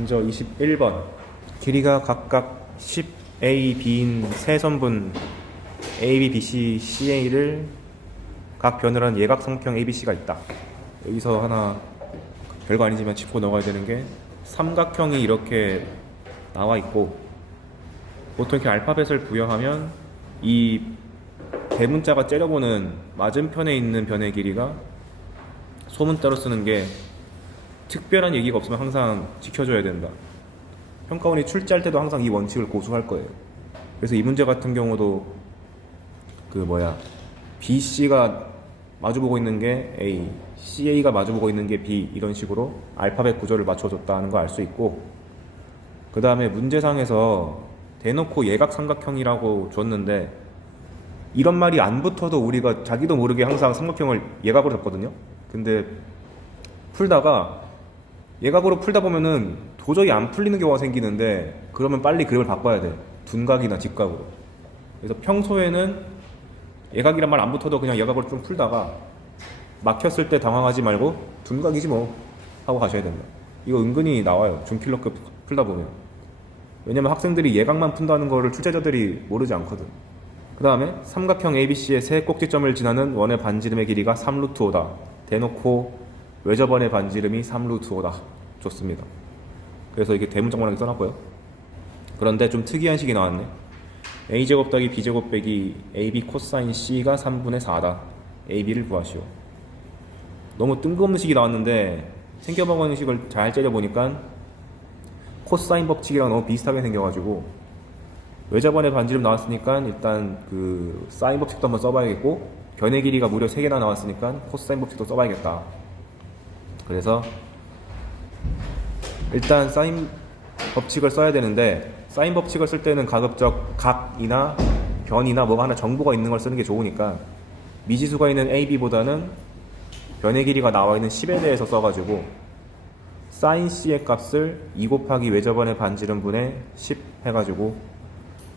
먼저 21번 길이가 각각 10a, b인 세 선분 a, b, b, c, ca를 각 변을 한 예각삼각형 abc가 있다. 여기서 하나 별거 아니지만 짚고 넘어가야 되는 게 삼각형이 이렇게 나와 있고, 보통 이렇게 알파벳을 부여하면 이 대문자가 째려보는 맞은편에 있는 변의 길이가 소문자로 쓰는 게 특별한 얘기가 없으면 항상 지켜줘야 된다. 평가원이 출제할 때도 항상 이 원칙을 고수할 거예요. 그래서 이 문제 같은 경우도 BC가 마주보고 있는 게 A, CA가 마주보고 있는 게 B, 이런 식으로 알파벳 구조를 맞춰줬다는 거 알 수 있고, 그 다음에 문제상에서 대놓고 예각삼각형이라고 줬는데 이런 말이 안 붙어도 우리가 자기도 모르게 항상 삼각형을 예각으로 줬거든요. 근데 풀다가 예각으로 풀다 보면은 도저히 안 풀리는 경우가 생기는데, 그러면 빨리 그림을 바꿔야 돼. 둔각이나 직각으로. 그래서 평소에는 예각이란 말 안 붙어도 그냥 예각으로 좀 풀다가 막혔을 때 당황하지 말고 둔각이지 뭐 하고 가셔야 된다. 이거 은근히 나와요, 준킬러급 풀다 보면. 왜냐면 학생들이 예각만 푼다는 거를 출제자들이 모르지 않거든. 그 다음에 삼각형 ABC의 세 꼭지점을 지나는 원의 반지름의 길이가 3루트 5다. 대놓고 외접원의 반지름이 3루트 5다. 좋습니다. 그래서 이게 대문짝만하게 써놨고요. 그런데 좀 특이한 식이 나왔네. a제곱 더하기 b제곱 빼기 ab 코사인 c가 3분의 4다. ab를 구하시오. 너무 뜬금없는 식이 나왔는데 생겨먹은 식을 잘 째려보니까 코사인 법칙이랑 너무 비슷하게 생겨가지고, 외접원의 반지름 나왔으니까 일단 그 사인 법칙도 한번 써봐야겠고, 변의 길이가 무려 3개나 나왔으니까 코사인 법칙도 써봐야겠다. 그래서 일단 사인 법칙을 써야 되는데, 사인 법칙을 쓸 때는 가급적 각이나 변이나 뭐가 하나 정보가 있는 걸 쓰는 게 좋으니까 미지수가 있는 AB보다는 변의 길이가 나와 있는 10에 대해서 써가지고 사인 C의 값을 2 곱하기 외접원의 반지름 분의 10 해가지고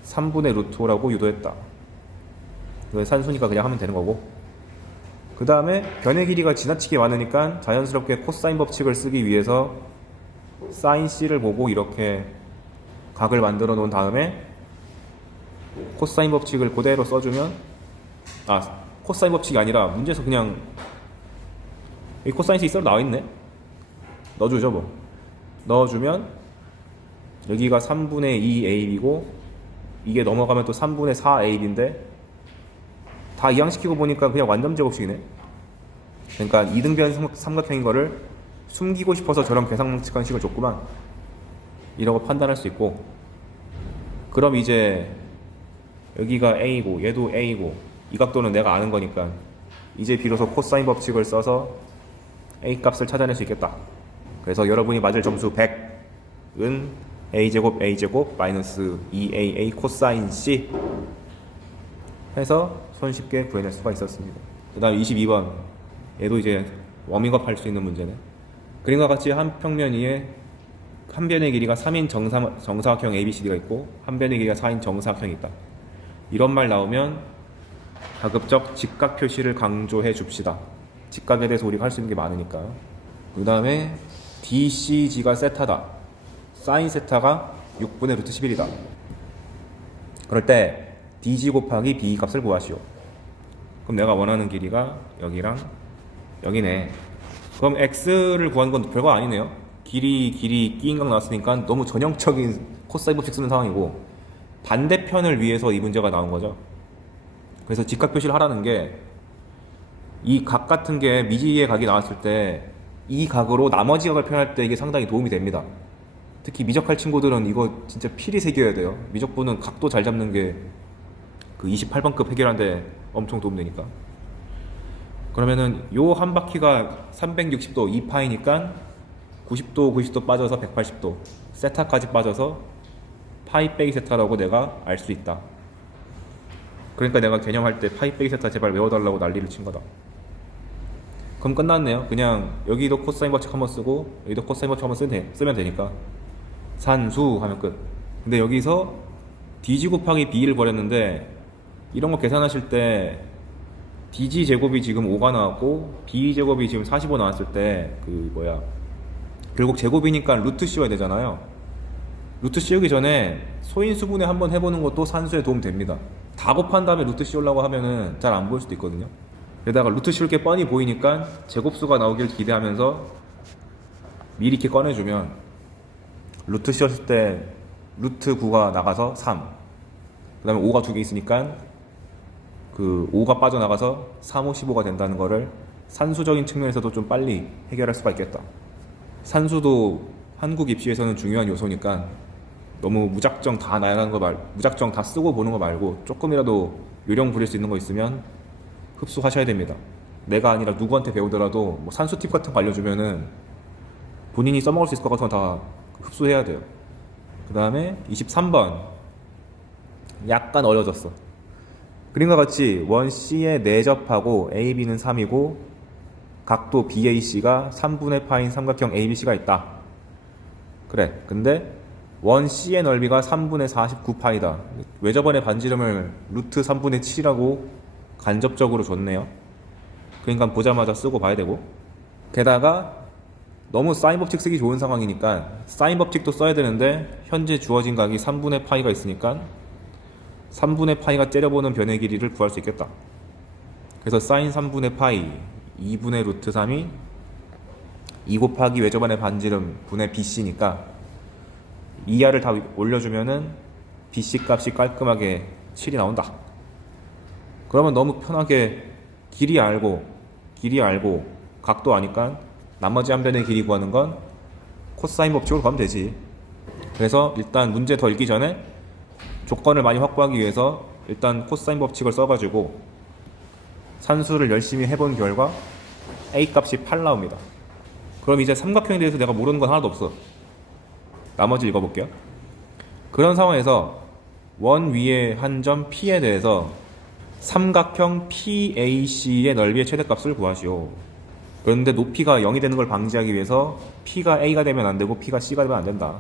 3분의 루트 5라고 유도했다. 이건 산수니까 그냥 하면 되는 거고, 그 다음에 변의 길이가 지나치게 많으니까 자연스럽게 코사인 법칙을 쓰기 위해서 사인 C를 보고 이렇게 각을 만들어 놓은 다음에 코사인 법칙을 그대로 써주면, 코사인 법칙이 아니라 문제에서 그냥 이 코사인 C 있어도 나와있네. 넣어주죠 뭐. 넣어주면 여기가 3분의 2AB고 이게 넘어가면 또 3분의 4AB인데 다 이항시키고 보니까 그냥 완전 제곱식이네. 그러니까 이등변 삼각형인 거를 숨기고 싶어서 저런 계산식한 식을 줬구만, 이라고 판단할 수 있고, 그럼 이제 여기가 A고 얘도 A고 이 각도는 내가 아는 거니까 이제 비로소 코사인 법칙을 써서 A 값을 찾아낼 수 있겠다. 그래서 여러분이 맞을 점수 100은 A제곱 A제곱 마이너스 2AA 코사인 C 해서 손쉽게 구해낼 수가 있었습니다. 그 다음 22번, 얘도 이제 워밍업 할 수 있는 문제네. 그림과 같이 한 평면 위에 한 변의 길이가 3인 정사각형 ABCD가 있고 한 변의 길이가 4인 정사각형이 있다. 이런 말 나오면 가급적 직각 표시를 강조해 줍시다. 직각에 대해서 우리가 할 수 있는 게 많으니까. 그 다음에 DCG가 세타다. 사인 세타가 6분의 루트 11이다. 그럴 때 DG 곱하기 B 값을 구하시오. 그럼 내가 원하는 길이가 여기랑 여기네. 그럼 X를 구하는 건 별거 아니네요. 길이 끼인 각 나왔으니까 너무 전형적인 코사인 법칙 쓰는 상황이고, 반대편을 위해서 이 문제가 나온 거죠. 그래서 직각 표시를 하라는 게, 이 각 같은 게 미지의 각이 나왔을 때 이 각으로 나머지 각을 표현할 때 이게 상당히 도움이 됩니다. 특히 미적할 친구들은 이거 진짜 필히 새겨야 돼요. 미적분은 각도 잘 잡는 게 그 28번급 해결하는데 엄청 도움되니까. 그러면은 요 한 바퀴가 360도 2파이니까 90도 빠져서 180도 세타까지 빠져서 파이 빼기 세타라고 내가 알 수 있다. 그러니까 내가 개념할 때 파이 빼기 세타 제발 외워달라고 난리를 친 거다. 그럼 끝났네요. 그냥 여기도 코사인 법칙 한번 쓰고 여기도 코사인 법칙 한번 쓰면 되니까 산수 하면 끝. 근데 여기서 DG 곱하기 B를 버렸는데, 이런 거 계산하실 때 DG 제곱이 지금 5가 나왔고 B 제곱이 지금 45 나왔을 때 결국 제곱이니까 루트 씌워야 되잖아요. 루트 씌우기 전에 소인수분해 한번 해보는 것도 산수에 도움 됩니다. 다 곱한 다음에 루트 씌우려고 하면은 잘 안 보일 수도 있거든요. 게다가 루트 씌울 게 뻔히 보이니까 제곱수가 나오길 기대하면서 미리 이렇게 꺼내주면 루트 씌웠을 때 루트 9가 나가서 3, 그 다음에 5가 두 개 있으니까 그 5가 빠져나가서 3, 5, 15가 된다는 거를 산수적인 측면에서도 좀 빨리 해결할 수가 있겠다. 산수도 한국 입시에서는 중요한 요소니까 너무 무작정 다 나열하는 거 무작정 다 쓰고 보는 거 말고 조금이라도 요령 부릴 수 있는 거 있으면 흡수하셔야 됩니다. 내가 아니라 누구한테 배우더라도 뭐 산수 팁 같은 거 알려주면은 본인이 써먹을 수 있을 것 같은 건 다 흡수해야 돼요. 그 다음에 23번 약간 어려졌어. 그림과 같이 원 C에 내접하고 AB는 3이고 각도 BAC가 3분의 파인 삼각형 ABC가 있다. 그래. 근데 원 C의 넓이가 3분의 49파이다. 왜 저번에 반지름을 루트 3분의 7이라고 간접적으로 줬네요. 그러니까 보자마자 쓰고 봐야 되고, 게다가 너무 사인 법칙 쓰기 좋은 상황이니까 사인 법칙도 써야 되는데 현재 주어진 각이 3분의 파이가 있으니까 3분의 파이가 째려보는 변의 길이를 구할 수 있겠다. 그래서 사인 3분의 파이 2분의 루트 3이 2 곱하기 외접안의 반지름 분의 BC니까 이하를 다 올려주면은 BC 값이 깔끔하게 7이 나온다. 그러면 너무 편하게 길이 알고 각도 아니까 나머지 한 변의 길이 구하는 건 코사인 법칙으로 가면 되지. 그래서 일단 문제 더 읽기 전에 조건을 많이 확보하기 위해서 일단 코사인 법칙을 써가지고 산수를 열심히 해본 결과 A 값이 8 나옵니다. 그럼 이제 삼각형에 대해서 내가 모르는 건 하나도 없어. 나머지 읽어볼게요. 그런 상황에서 원 위의 한 점 P에 대해서 삼각형 PAC의 넓이의 최대값을 구하시오. 그런데 높이가 0이 되는 걸 방지하기 위해서 P가 A가 되면 안 되고 P가 C가 되면 안 된다.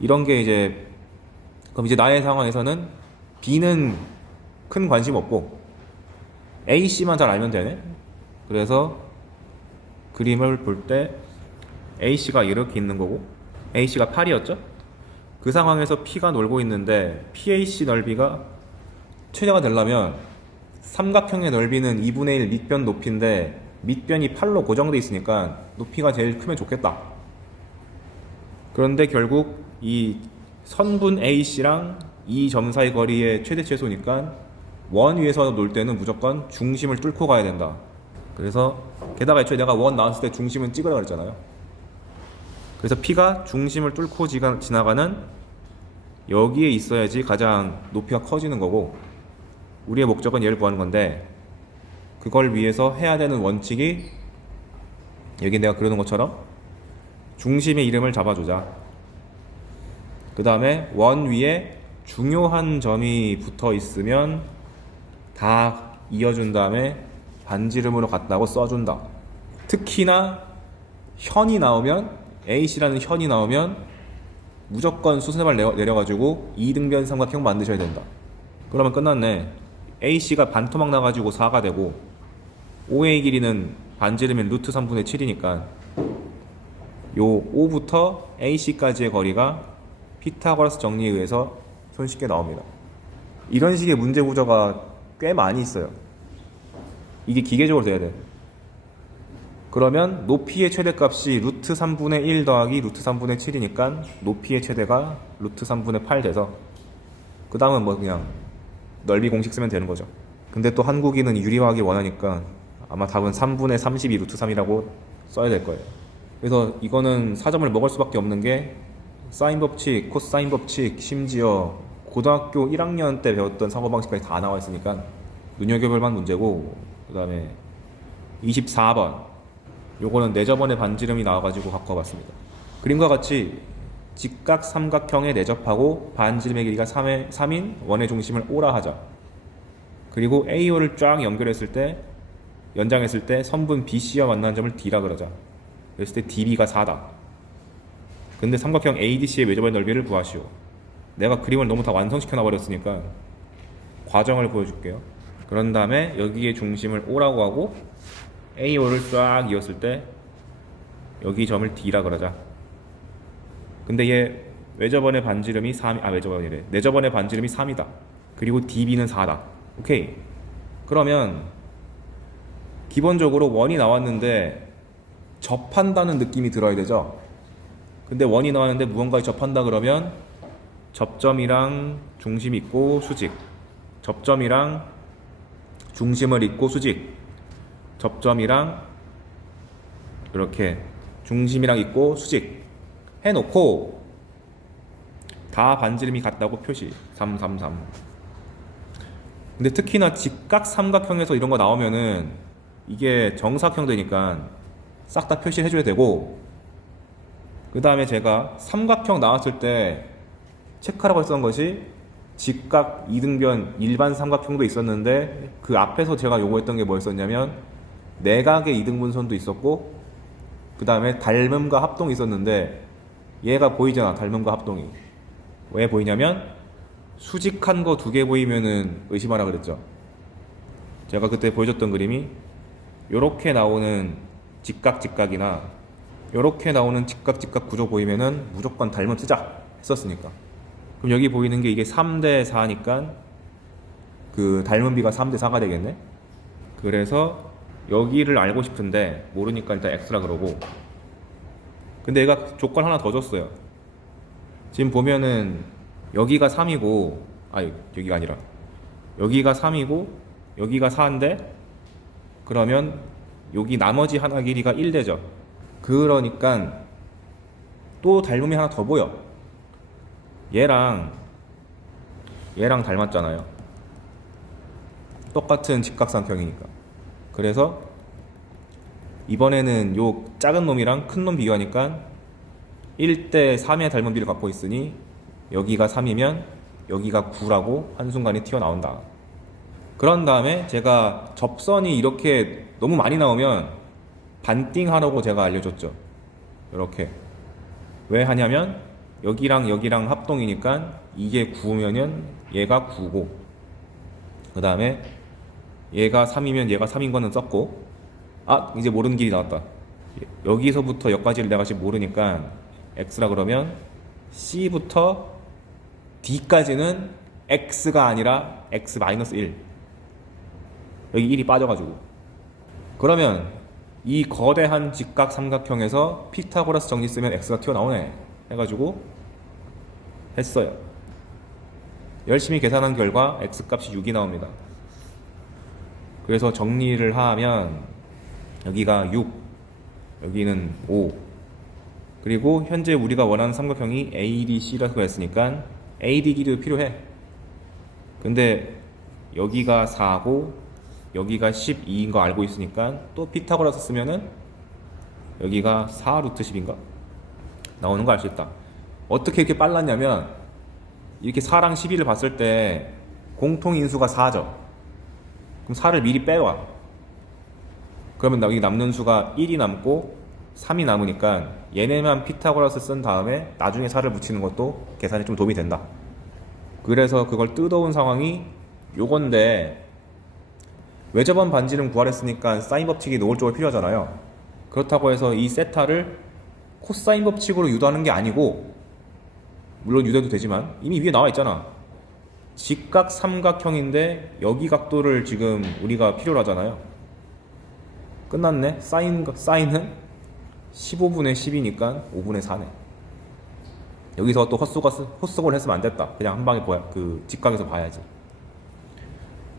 이런 게 이제 그럼 이제 나의 상황에서는 B는 큰 관심 없고 AC만 잘 알면 되네. 그래서 그림을 볼 때 AC가 이렇게 있는 거고 AC가 8이었죠? 그 상황에서 P가 놀고 있는데 PAC 넓이가 최대가 되려면 삼각형의 넓이는 2분의 1 밑변 높이인데 밑변이 8로 고정돼 있으니까 높이가 제일 크면 좋겠다. 그런데 결국 이 선분 AC랑 이 점 사이 거리의 최대 최소니까 원 위에서 놀 때는 무조건 중심을 뚫고 가야 된다. 그래서 게다가 애초에 내가 원 나왔을 때 중심은 찍으라 그랬잖아요. 그래서 P가 중심을 뚫고 지나가는 여기에 있어야지 가장 높이가 커지는 거고 우리의 목적은 얘를 구하는 건데 그걸 위해서 해야 되는 원칙이 여기 내가 그러는 것처럼 중심의 이름을 잡아주자. 그 다음에 원 위에 중요한 점이 붙어 있으면 다 이어준 다음에 반지름으로 갔다고 써준다. 특히나 현이 나오면 AC라는 현이 나오면 무조건 수세발 내려가지고 2등변 삼각형 만드셔야 된다. 그러면 끝났네. AC가 반토막 나가지고 4가 되고 OA 길이는 반지름인 루트 3분의 7이니까 요 O부터 AC까지의 거리가 피타고라스 정리에 의해서 손쉽게 나옵니다. 이런 식의 문제 구조가 꽤 많이 있어요. 이게 기계적으로 돼야 돼. 그러면 높이의 최대값이 루트 3분의 1 더하기 루트 3분의 7이니까 높이의 최대가 루트 3분의 8 돼서 그 다음은 뭐 그냥 넓이 공식 쓰면 되는 거죠. 근데 또 한국인은 유리화하기 원하니까 아마 답은 3분의 32 루트 3이라고 써야 될 거예요. 그래서 이거는 4점을 먹을 수밖에 없는 게 사인 법칙, 코사인 법칙, 심지어 고등학교 1학년 때 배웠던 사고방식까지 다 나와 있으니까 눈여겨볼 만한 문제고, 그 다음에 24번 요거는 내접원의 반지름이 나와가지고 갖고 와봤습니다. 그림과 같이 직각 삼각형에 내접하고 반지름의 길이가 3인 원의 중심을 O라 하자. 그리고 AO를 쫙 연결했을 때 연장했을 때 선분 BC와 만나는 점을 D라 그러자. 그랬을 때 DB가 4다. 근데 삼각형 ADC의 외접원의 넓이를 구하시오. 내가 그림을 너무 다 완성시켜 놔버렸으니까 과정을 보여줄게요. 그런 다음에 여기에 중심을 O라고 하고 AO를 쫙 이었을 때 여기 점을 D라 그러자. 근데 얘 외접원의 반지름이 3, 외접원이래. 내접원의 반지름이 3이다. 그리고 DB는 4다. 오케이. 그러면 기본적으로 원이 나왔는데 접한다는 느낌이 들어야 되죠. 근데 원이 나왔는데 무언가에 접한다 그러면 접점이랑 중심 있고 수직, 접점이랑 중심을 잇고 수직, 접점이랑 이렇게 중심이랑 있고 수직 해놓고 다 반지름이 같다고 표시 3, 3, 3. 근데 특히나 직각 삼각형에서 이런 거 나오면은 이게 정사각형 되니까 싹 다 표시해줘야 되고, 그 다음에 제가 삼각형 나왔을 때 체크하라고 했던 것이 직각 이등변 일반 삼각형도 있었는데 그 앞에서 제가 요구했던 게 뭐였었냐면 내각의 이등분선도 있었고 그 다음에 닮음과 합동이 있었는데 얘가 보이잖아. 닮음과 합동이 왜 보이냐면 수직한 거 2개 보이면은 의심하라 그랬죠. 제가 그때 보여줬던 그림이 요렇게 나오는 직각이나 요렇게 나오는 직각 구조 보이면은 무조건 닮음 쓰자 했었으니까. 그럼 여기 보이는 게 이게 3대 4니까 그 닮은 비가 3대 4가 되겠네. 그래서 여기를 알고 싶은데 모르니까 일단 x라 그러고, 근데 얘가 조건 하나 더 줬어요. 지금 보면은 여기가 3이고 여기가 아니라 여기가 3이고 여기가 4인데 그러면 여기 나머지 하나 길이가 1되죠. 그러니까 또 닮음이 하나 더 보여. 얘랑 닮았잖아요. 똑같은 직각삼각형이니까. 그래서 이번에는 요 작은 놈이랑 큰 놈 비교하니까 1대 3의 닮은 비를 갖고 있으니 여기가 3이면 여기가 9라고 한순간에 튀어나온다. 그런 다음에 제가 접선이 이렇게 너무 많이 나오면 반띵하라고 제가 알려줬죠. 이렇게. 왜 하냐면 여기랑 합동이니까 이게 9면은 얘가 9고, 그 다음에 얘가 3이면 얘가 3인 거는 썼고, 이제 모르는 길이 나왔다. 여기서부터 여기까지를 내가 지금 모르니까 x라 그러면 c부터 d까지는 x가 아니라 x-1. 여기 1이 빠져가지고. 그러면 이 거대한 직각 삼각형에서 피타고라스 정리 쓰면 x가 튀어나오네 해가지고 했어요. 열심히 계산한 결과 x값이 6이 나옵니다. 그래서 정리를 하면 여기가 6, 여기는 5, 그리고 현재 우리가 원하는 삼각형이 ADC라고 했으니까 AD 길이도 필요해. 근데 여기가 4고 여기가 12인 거 알고 있으니까 또 피타고라스 쓰면은 여기가 4 루트 10인가 나오는 거 알 수 있다. 어떻게 이렇게 빨랐냐면 이렇게 4랑 12를 봤을 때 공통인수가 4죠. 그럼 4를 미리 빼와. 그러면 여기 남는 수가 1이 남고 3이 남으니까 얘네만 피타고라스 쓴 다음에 나중에 4를 붙이는 것도 계산에 좀 도움이 된다. 그래서 그걸 뜯어온 상황이 요건데, 외접원 반지름 구하랬으니까 사인 법칙이 노골적으로 필요하잖아요. 그렇다고 해서 이 세타를 코사인 법칙으로 유도하는 게 아니고, 물론 유도해도 되지만 이미 위에 나와 있잖아. 직각 삼각형인데 여기 각도를 지금 우리가 필요로 하잖아요. 끝났네. 사인은 15분의 10이니까 5분의 4네. 여기서 또 헛수고를 했으면 안 됐다. 그냥 한 방에 그 직각에서 봐야지.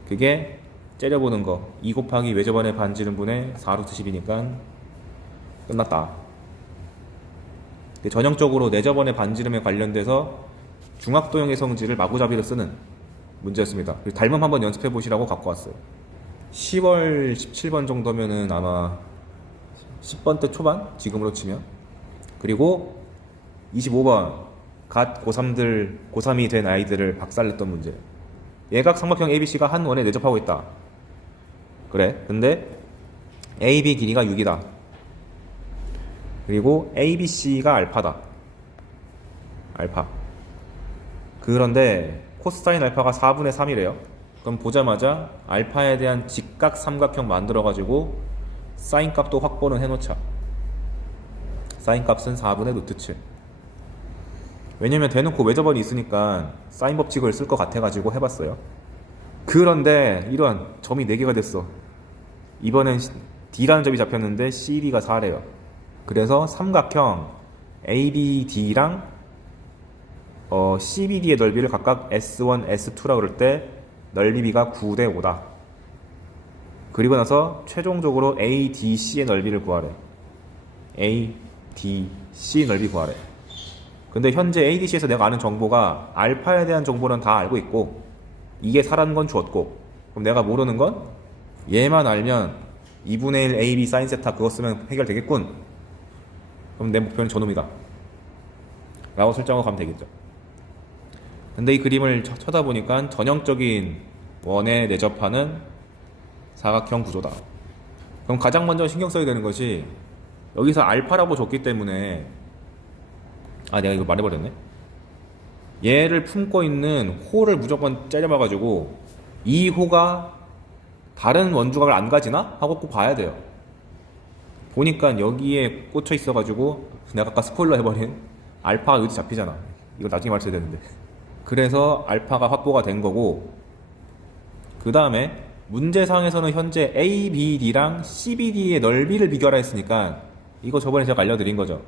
그게 째려보는 거. 2 곱하기 외접원의 반지름분의 4루트 10이니까 끝났다. 근데 전형적으로 내접원의 반지름에 관련돼서 중학도형의 성질을 마구잡이로 쓰는 문제였습니다. 닮음 한번 연습해 보시라고 갖고 왔어요. 10월 17번 정도면은 아마 10번 대 초반? 지금으로 치면. 그리고 25번 갓 고3이 된 아이들을 박살냈던 문제. 예각 삼각형 ABC가 한 원에 내접하고 있다. 그래. 근데 AB 길이가 6이다. 그리고 ABC가 알파다. 알파. 그런데 코사인 알파가 4분의 3이래요. 그럼 보자마자 알파에 대한 직각 삼각형 만들어가지고 사인 값도 확보는 해놓자. 사인 값은 4분의 루트 7. 왜냐면 대놓고 외접원이 있으니까 사인 법칙을 쓸 것 같아가지고 해봤어요. 그런데 이런 점이 4개가 됐어. 이번엔 D라는 점이 잡혔는데 CD가 4래요. 그래서 삼각형 ABD랑 CBD의 넓이를 각각 S1, S2라고 그럴 때 넓이비가 9대 5다. 그리고 나서 최종적으로 ADC의 넓이를 구하래. ADC 넓이 구하래. 근데 현재 ADC에서 내가 아는 정보가 알파에 대한 정보는 다 알고 있고 이게 4라는 건 주었고, 그럼 내가 모르는 건 얘만 알면 2분의 1 AB 사인 세타 그거 쓰면 해결되겠군. 그럼 내 목표는 저놈이다 라고 설정하고 가면 되겠죠. 근데 이 그림을 쳐다보니까 전형적인 원에 내접하는 사각형 구조다. 그럼 가장 먼저 신경 써야 되는 것이 여기서 알파라고 줬기 때문에 내가 이거 말해버렸네. 얘를 품고 있는 호를 무조건 째려봐가지고 이 호가 다른 원주각을 안 가지나? 하고 꼭 봐야 돼요. 보니까 여기에 꽂혀 있어가지고 내가 아까 스포일러 해버린 알파가 여기 잡히잖아. 이거 나중에 말했어야 되는데. 그래서 알파가 확보가 된 거고, 그 다음에 문제상에서는 현재 ABD랑 CBD의 넓이를 비교하라 했으니까 이거 저번에 제가 알려드린 거죠.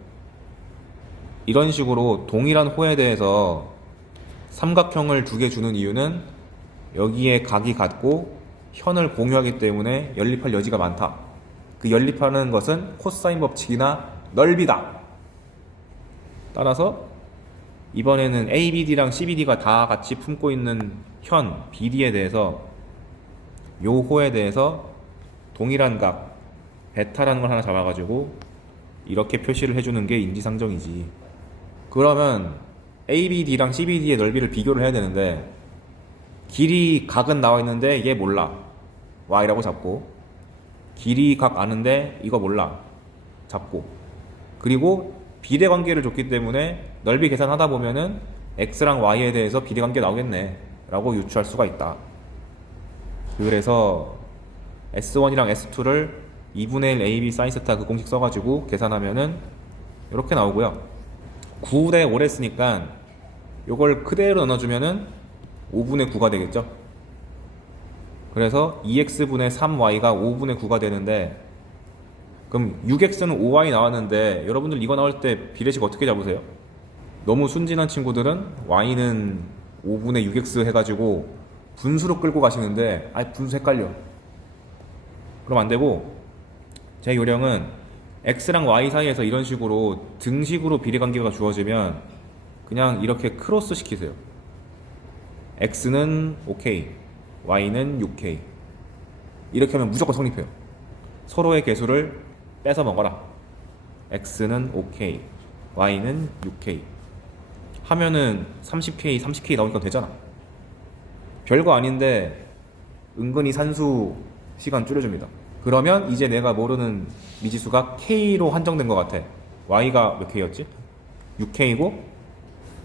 이런 식으로 동일한 호에 대해서 삼각형을 2개 주는 이유는 여기에 각이 같고 현을 공유하기 때문에 연립할 여지가 많다. 그 연립하는 것은 코사인 법칙이나 넓이다. 따라서 이번에는 ABD랑 CBD가 다 같이 품고 있는 현 BD에 대해서 요 호에 대해서 동일한 각 베타라는 걸 하나 잡아가지고 이렇게 표시를 해주는 게 인지상정이지. 그러면 ABD랑 CBD의 넓이를 비교를 해야 되는데 길이 각은 나와 있는데 얘 몰라. Y라고 잡고, 길이 각 아는데 이거 몰라. 잡고, 그리고 비례관계를 줬기 때문에 넓이 계산하다 보면은 X랑 Y에 대해서 비례관계 나오겠네 라고 유추할 수가 있다. 그래서 S1이랑 S2를 2분의 1 AB 사인 세타 그 공식 써가지고 계산하면은 이렇게 나오고요. 9대 5를 했으니까 요걸 그대로 나눠주면은 5분의 9가 되겠죠. 그래서 2x분의 3y가 5분의 9가 되는데, 그럼 6x는 5y 나왔는데 여러분들 이거 나올 때 비례식 어떻게 잡으세요? 너무 순진한 친구들은 y는 5분의 6x 해가지고 분수로 끌고 가시는데 분수 헷갈려. 그럼 안 되고, 제 요령은 x랑 y 사이에서 이런 식으로 등식으로 비례관계가 주어지면 그냥 이렇게 크로스 시키세요. x는 5k, y는 6k. 이렇게 하면 무조건 성립해요. 서로의 개수를 뺏어 먹어라. x는 5k, y는 6k 하면은 30k, 30k 나오니까 되잖아. 별거 아닌데 은근히 산수 시간 줄여줍니다. 그러면 이제 내가 모르는 미지수가 k로 한정된 것 같아. y가 몇 k였지? 6k고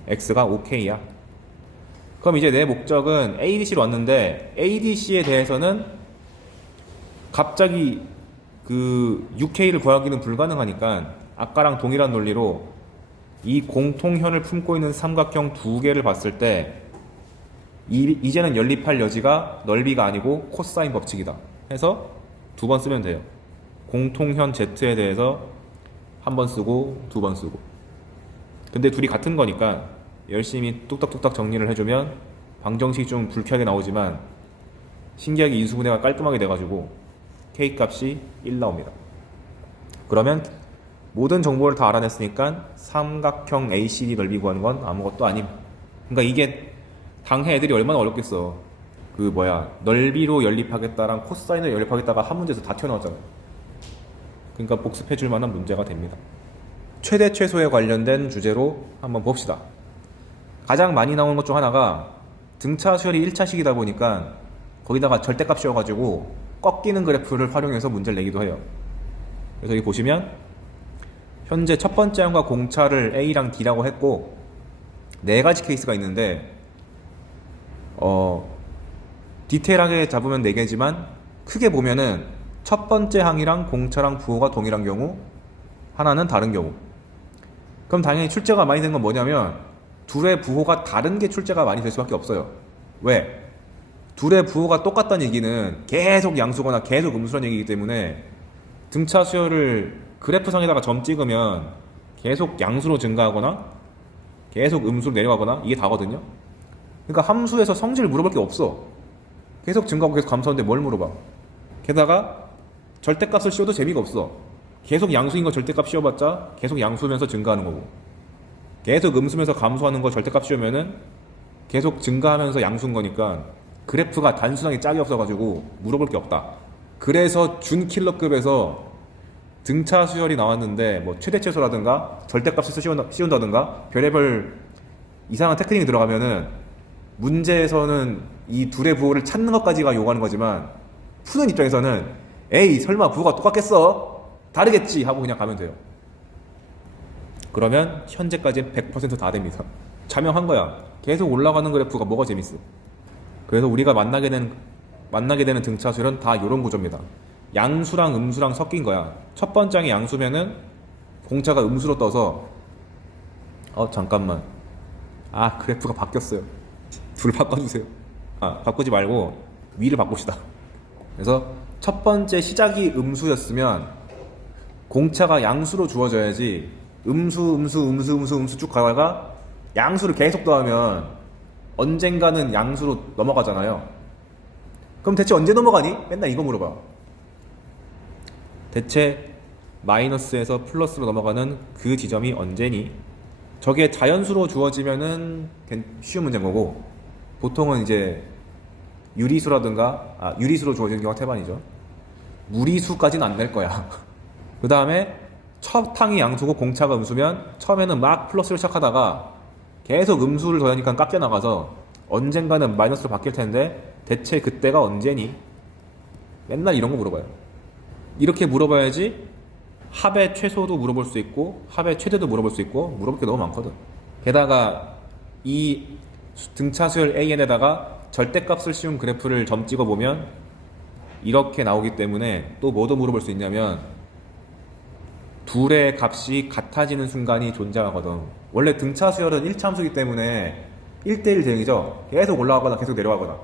x가 5k야. 그럼 이제 내 목적은 ADC로 왔는데 ADC에 대해서는 갑자기 그 6K를 구하기는 불가능하니까 아까랑 동일한 논리로 이 공통현을 품고 있는 삼각형 2개를 봤을 때 이제는 연립할 여지가 넓이가 아니고 코사인 법칙이다 해서 2번 쓰면 돼요. 공통현 Z에 대해서 한 번 쓰고 2번 쓰고. 근데 둘이 같은 거니까 열심히 뚝딱뚝딱 정리를 해주면 방정식이 좀 불쾌하게 나오지만 신기하게 인수분해가 깔끔하게 돼가지고 K 값이 1 나옵니다. 그러면 모든 정보를 다 알아냈으니까 삼각형 ACD 넓이 구하는 건 아무것도 아님. 그러니까 이게 당해 애들이 얼마나 어렵겠어. 넓이로 연립하겠다랑 코사인을 연립하겠다가 한 문제에서 다 튀어나왔잖아요. 그러니까 복습해줄 만한 문제가 됩니다. 최대 최소에 관련된 주제로 한번 봅시다. 가장 많이 나오는 것 중 하나가 등차 수열이 1차식이다 보니까 거기다가 절대값 씌워가지고 꺾이는 그래프를 활용해서 문제를 내기도 해요. 그래서 여기 보시면 현재 첫 번째 항과 공차를 A랑 D라고 했고 4가지 케이스가 있는데 디테일하게 잡으면 4개지만 크게 보면은 첫 번째 항이랑 공차랑 부호가 동일한 경우, 하나는 다른 경우, 그럼 당연히 출제가 많이 된 건 뭐냐면 둘의 부호가 다른 게 출제가 많이 될 수밖에 없어요. 왜? 둘의 부호가 똑같다는 얘기는 계속 양수거나 계속 음수라는 얘기이기 때문에 등차 수열을 그래프상에다가 점 찍으면 계속 양수로 증가하거나 계속 음수로 내려가거나 이게 다거든요. 그러니까 함수에서 성질을 물어볼 게 없어. 계속 증가하고 계속 감소하는데 뭘 물어봐. 게다가 절대값을 씌워도 재미가 없어. 계속 양수인 거 절대값 씌워봤자 계속 양수면서 증가하는 거고, 계속 음수면서 감소하는 거 절대값 씌우면은 계속 증가하면서 양수인 거니까 그래프가 단순하게 짝이 없어가지고 물어볼 게 없다. 그래서 준킬러급에서 등차 수열이 나왔는데 뭐 최대 최소라든가 절대값을 씌운다든가 별의별 이상한 테크닉이 들어가면은 문제에서는 이 둘의 부호를 찾는 것까지가 요구하는 거지만 푸는 입장에서는 에이 설마 부호가 똑같겠어? 다르겠지 하고 그냥 가면 돼요. 그러면 현재까지 100% 다 됩니다. 자명한 거야. 계속 올라가는 그래프가 뭐가 재밌어. 그래서 우리가 만나게 되는 등차 수열은 다 이런 구조입니다. 양수랑 음수랑 섞인 거야. 첫 번째 항이 양수면은 공차가 음수로 떠서 잠깐만, 그래프가 바뀌었어요. 둘 바꿔주세요. 바꾸지 말고 위를 바꿉시다. 그래서 첫 번째 시작이 음수였으면 공차가 양수로 주어져야지 음수 쭉 가다가 양수를 계속 더하면 언젠가는 양수로 넘어가잖아요. 그럼 대체 언제 넘어가니? 맨날 이거 물어봐. 대체 마이너스에서 플러스로 넘어가는 그 지점이 언제니? 저게 자연수로 주어지면은 쉬운 문제인 거고, 보통은 이제 유리수로 주어지는 경우가 태반이죠. 무리수까지는 안 될 거야. 그 다음에 첫 항이 양수고 공차가 음수면 처음에는 막 플러스를 시작하다가 계속 음수를 더하니까 깎여 나가서 언젠가는 마이너스로 바뀔 텐데 대체 그때가 언제니? 맨날 이런 거 물어봐요. 이렇게 물어봐야지 합의 최소도 물어볼 수 있고 합의 최대도 물어볼 수 있고 물어볼 게 너무 많거든. 게다가 이 등차수열 AN에다가 절대값을 씌운 그래프를 점 찍어보면 이렇게 나오기 때문에 또 뭐도 물어볼 수 있냐면 둘의 값이 같아지는 순간이 존재하거든. 원래 등차수열은 1차함수이기 때문에 1대1 대응이죠. 계속 올라가거나 계속 내려가거나.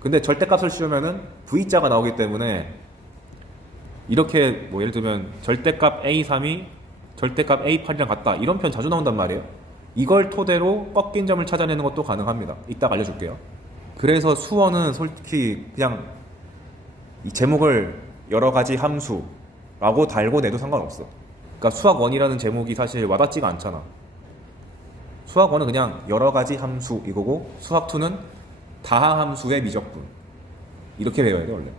근데 절대값을 씌우면은 V자가 나오기 때문에 이렇게 예를 들면 절대값 A3이 절대값 A8이랑 같다, 이런 표현 자주 나온단 말이에요. 이걸 토대로 꺾인 점을 찾아내는 것도 가능합니다. 이따가 알려줄게요. 그래서 수원은 솔직히 그냥 이 제목을 여러가지 함수라고 달고 내도 상관없어. 그러니까 수학1이라는 제목이 사실 와닿지가 않잖아. 수학1은 그냥 여러가지 함수 이거고, 수학2는 다항함수의 미적분, 이렇게 배워야 돼 원래.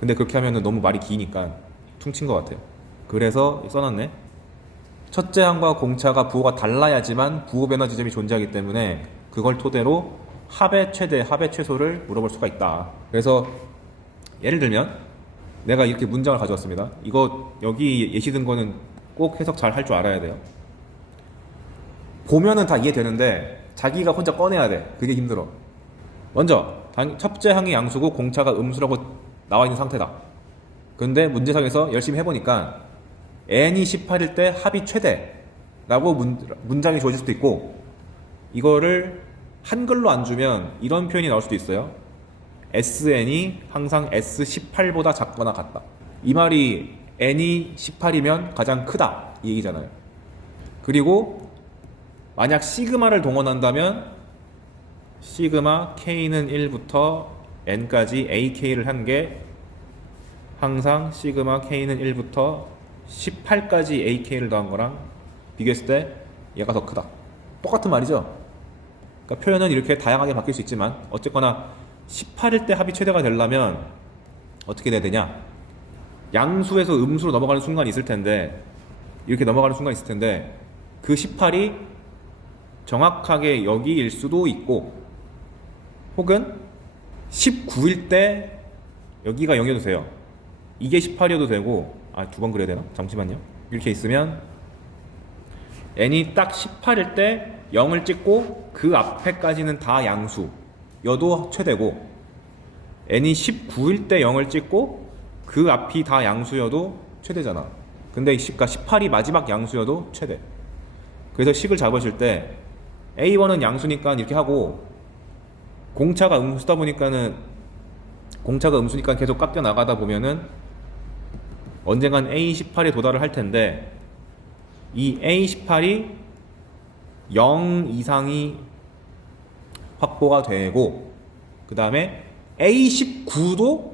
근데 그렇게 하면 너무 말이 기니까 퉁친 것 같아요. 그래서 써놨네. 첫째 항과 공차가 부호가 달라야지만 부호 변화 지점이 존재하기 때문에 그걸 토대로 합의 최대, 합의 최소를 물어볼 수가 있다. 그래서 예를 들면 내가 이렇게 문장을 가져왔습니다. 이거 여기 예시 든 거는 꼭 해석 잘 할 줄 알아야 돼요. 보면은 다 이해되는데 자기가 혼자 꺼내야 돼. 그게 힘들어. 먼저 첫째 항이 양수고 공차가 음수라고 나와 있는 상태다. 근데 문제상에서 열심히 해보니까 n이 18일 때 합이 최대라고 문장이 주어질 수도 있고, 이거를 한글로 안 주면 이런 표현이 나올 수도 있어요. SN이 항상 S18보다 작거나 같다. 이 말이 n이 18이면 가장 크다 이 얘기잖아요. 그리고 만약 시그마를 동원한다면 시그마 k는 1부터 n까지 ak를 한 게 항상 시그마 k는 1부터 18까지 ak를 더한 거랑 비교했을 때 얘가 더 크다. 똑같은 말이죠. 그러니까 표현은 이렇게 다양하게 바뀔 수 있지만 어쨌거나 18일 때 합이 최대가 되려면 어떻게 돼야 되냐, 양수에서 음수로 넘어가는 순간이 있을 텐데, 이렇게 넘어가는 순간이 있을 텐데 그 18이 정확하게 여기일 수도 있고, 혹은 19일 때 여기가 0이어도 돼요. 이게 18이어도 되고, 두 번 그려야 되나? 잠시만요. 이렇게 있으면 n이 딱 18일 때 0을 찍고 그 앞에까지는 다 양수여도 최대고, n이 19일 때 0을 찍고 그 앞이 다 양수여도 최대잖아. 근데 그러니까 18이 마지막 양수여도 최대. 그래서 식을 잡으실 때 A1은 양수니까 이렇게 하고, 공차가 음수다 보니까는, 공차가 음수니까 계속 깎여 나가다 보면은 언젠간 A18에 도달을 할 텐데, 이 A18이 0 이상이 확보가 되고, 그 다음에 A19도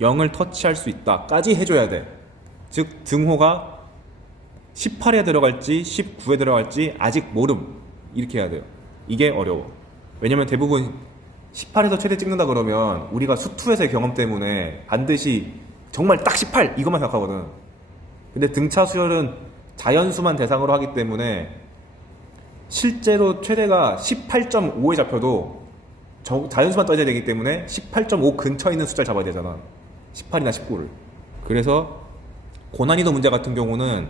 0을 터치할 수 있다까지 해줘야 돼. 즉 등호가 18에 들어갈지 19에 들어갈지 아직 모름, 이렇게 해야 돼요. 이게 어려워. 왜냐면 대부분 18에서 최대 찍는다 그러면 우리가 수투에서의 경험 때문에 반드시 정말 딱 18 이것만 생각하거든. 근데 등차 수열은 자연수만 대상으로 하기 때문에 실제로 최대가 18.5에 잡혀도 자연수만 떠져야 되기 때문에 18.5 근처에 있는 숫자를 잡아야 되잖아. 18이나 19를. 그래서 고난이도 문제 같은 경우는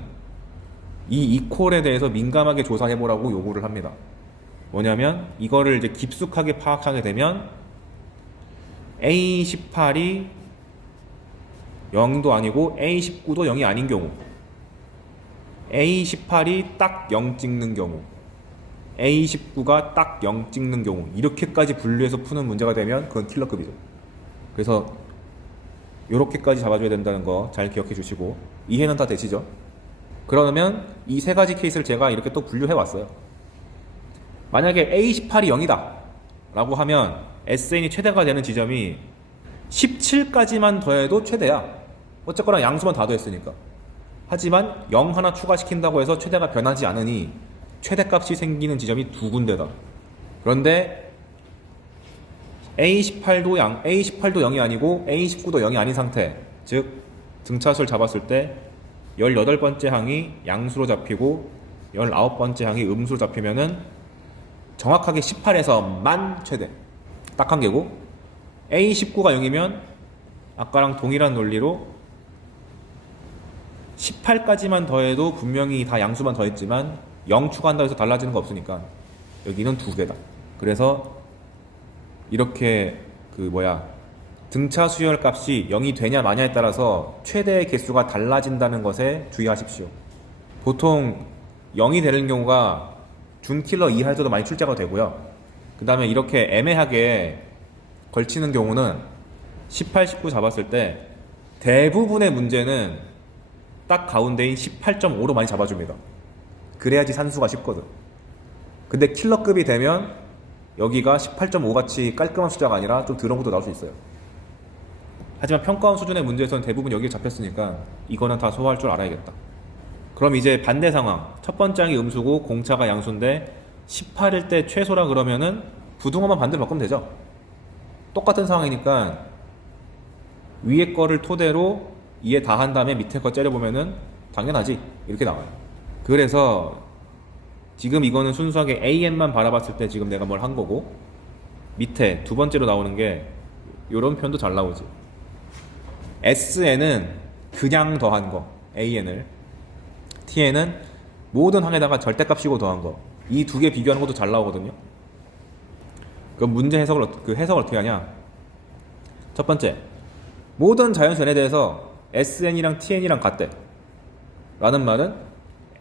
이 이퀄에 대해서 민감하게 조사해보라고 요구를 합니다. 뭐냐면 이거를 이제 깊숙하게 파악하게 되면 A18이 0도 아니고 A19도 0이 아닌 경우, A18이 딱 0 찍는 경우, A19가 딱 0 찍는 경우, 이렇게까지 분류해서 푸는 문제가 되면 그건 킬러급이죠. 그래서 요렇게까지 잡아줘야 된다는 거 잘 기억해 주시고, 이해는 다 되시죠? 그러면 이 세 가지 케이스를 제가 이렇게 또 분류해 왔어요. 만약에 A18이 0이다 라고 하면 SN이 최대가 되는 지점이 17까지만 더해도 최대야. 어쨌거나 양수만 다 더했으니까. 하지만 0 하나 추가시킨다고 해서 최대가 변하지 않으니 최대값이 생기는 지점이 두 군데다. 그런데 A18도 0이 아니고 A19도 0이 아닌 상태, 즉 등차수를 잡았을 때 18번째 항이 양수로 잡히고 19번째 항이 음수로 잡히면은 정확하게 18에서만 최대, 딱 한 개고, A19가 0이면 아까랑 동일한 논리로 18까지만 더해도 분명히 다 양수만 더했지만 0 추가한다고 해서 달라지는 거 없으니까 여기는 두 개다. 그래서 이렇게 등차 수열 값이 0이 되냐 마냐에 따라서 최대의 개수가 달라진다는 것에 주의하십시오. 보통 0이 되는 경우가 준킬러 이하에서도 많이 출제가 되고요. 그 다음에 이렇게 애매하게 걸치는 경우는 18, 19 잡았을 때 대부분의 문제는 딱 가운데인 18.5로 많이 잡아줍니다. 그래야지 산수가 쉽거든. 근데 킬러급이 되면 여기가 18.5 같이 깔끔한 숫자가 아니라 좀 더러운 것도 나올 수 있어요. 하지만 평가원 수준의 문제에서는 대부분 여기에 잡혔으니까 이거는 다 소화할 줄 알아야겠다. 그럼 이제 반대 상황, 첫 번째 항이 음수고 공차가 양수인데 18일 때 최소라 그러면은 부등호만 반대로 바꾸면 되죠. 똑같은 상황이니까 위에 거를 토대로 2에 다 한 다음에 밑에 거 째려보면은 당연하지, 이렇게 나와요. 그래서 지금 이거는 순수하게 AN만 바라봤을 때 지금 내가 뭘 한 거고, 밑에 두 번째로 나오는 게 요런 표현도 잘 나오지. SN은 그냥 더한 거 AN을, TN은 모든 항에다가 절대값이고 더한 거, 이 두 개 비교하는 것도 잘 나오거든요. 그럼 문제 해석을 어떻게 하냐? 첫 번째, 모든 자연수 n에 대해서 SN이랑 TN이랑 같대 라는 말은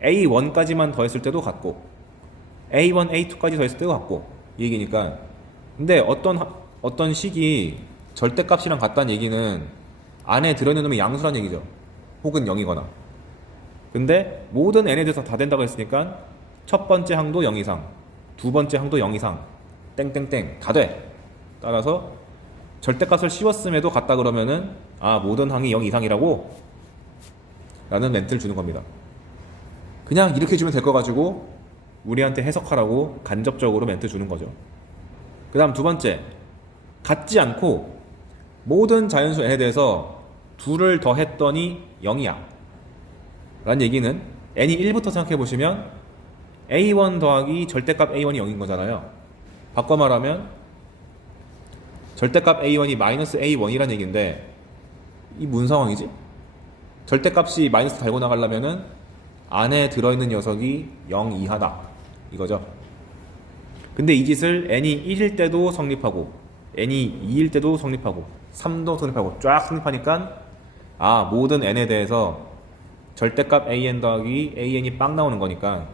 A1까지만 더했을 때도 같고 A1, A2까지 더했을 때도 같고, 이 얘기니까. 근데 어떤 식이 절대값이랑 같다는 얘기는 안에 들어있는 놈이 양수란 얘기죠. 혹은 0이거나. 근데 모든 n에 대해서 다 된다고 했으니까 첫 번째 항도 0 이상, 두 번째 항도 0 이상, 땡땡땡 다 돼. 따라서 절대값을 씌웠음에도 같다 그러면은 모든 항이 0 이상이라고 라는 멘트를 주는 겁니다. 그냥 이렇게 주면 될 거 가지고 우리한테 해석하라고 간접적으로 멘트 주는 거죠. 그 다음 두 번째, 같지 않고 모든 자연수 n에 대해서 2를 더했더니 0이야 라는 얘기는 n이 1부터 생각해 보시면 a1 더하기 절대값 a1이 0인 거잖아요. 바꿔 말하면 절대값 a1이 마이너스 a1이란 얘기인데, 이 무슨 상황이지? 절대값이 마이너스 달고 나가려면은 안에 들어있는 녀석이 0 이하다 이거죠. 근데 이 짓을 n이 1일 때도 성립하고 n이 2일 때도 성립하고 3도 성립하고 쫙 성립하니까 모든 n에 대해서 절대값 an 더하기 an이 빵 나오는 거니까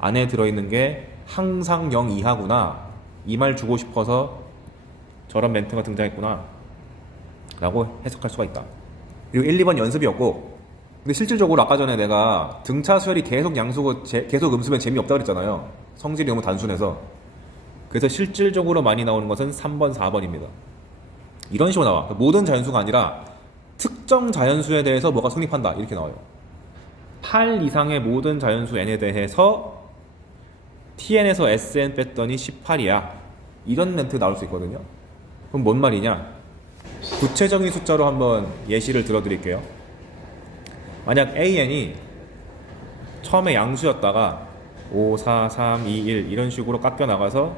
안에 들어있는 게 항상 0 이하구나, 이 말 주고 싶어서 저런 멘트가 등장했구나 라고 해석할 수가 있다. 그리고 1, 2번 연습이었고, 근데 실질적으로 아까 전에 내가 등차 수열이 계속 양수고 계속 음수면 재미없다 그랬잖아요. 성질이 너무 단순해서. 그래서 실질적으로 많이 나오는 것은 3번, 4번입니다. 이런 식으로 나와. 모든 자연수가 아니라 특정 자연수에 대해서 뭐가 성립한다 이렇게 나와요. 8 이상의 모든 자연수 n에 대해서 tn에서 sn 뺐더니 18이야, 이런 멘트 나올 수 있거든요. 그럼 뭔 말이냐? 구체적인 숫자로 한번 예시를 들어드릴게요. 만약 an이 처음에 양수였다가 5, 4, 3, 2, 1 이런 식으로 깎여 나가서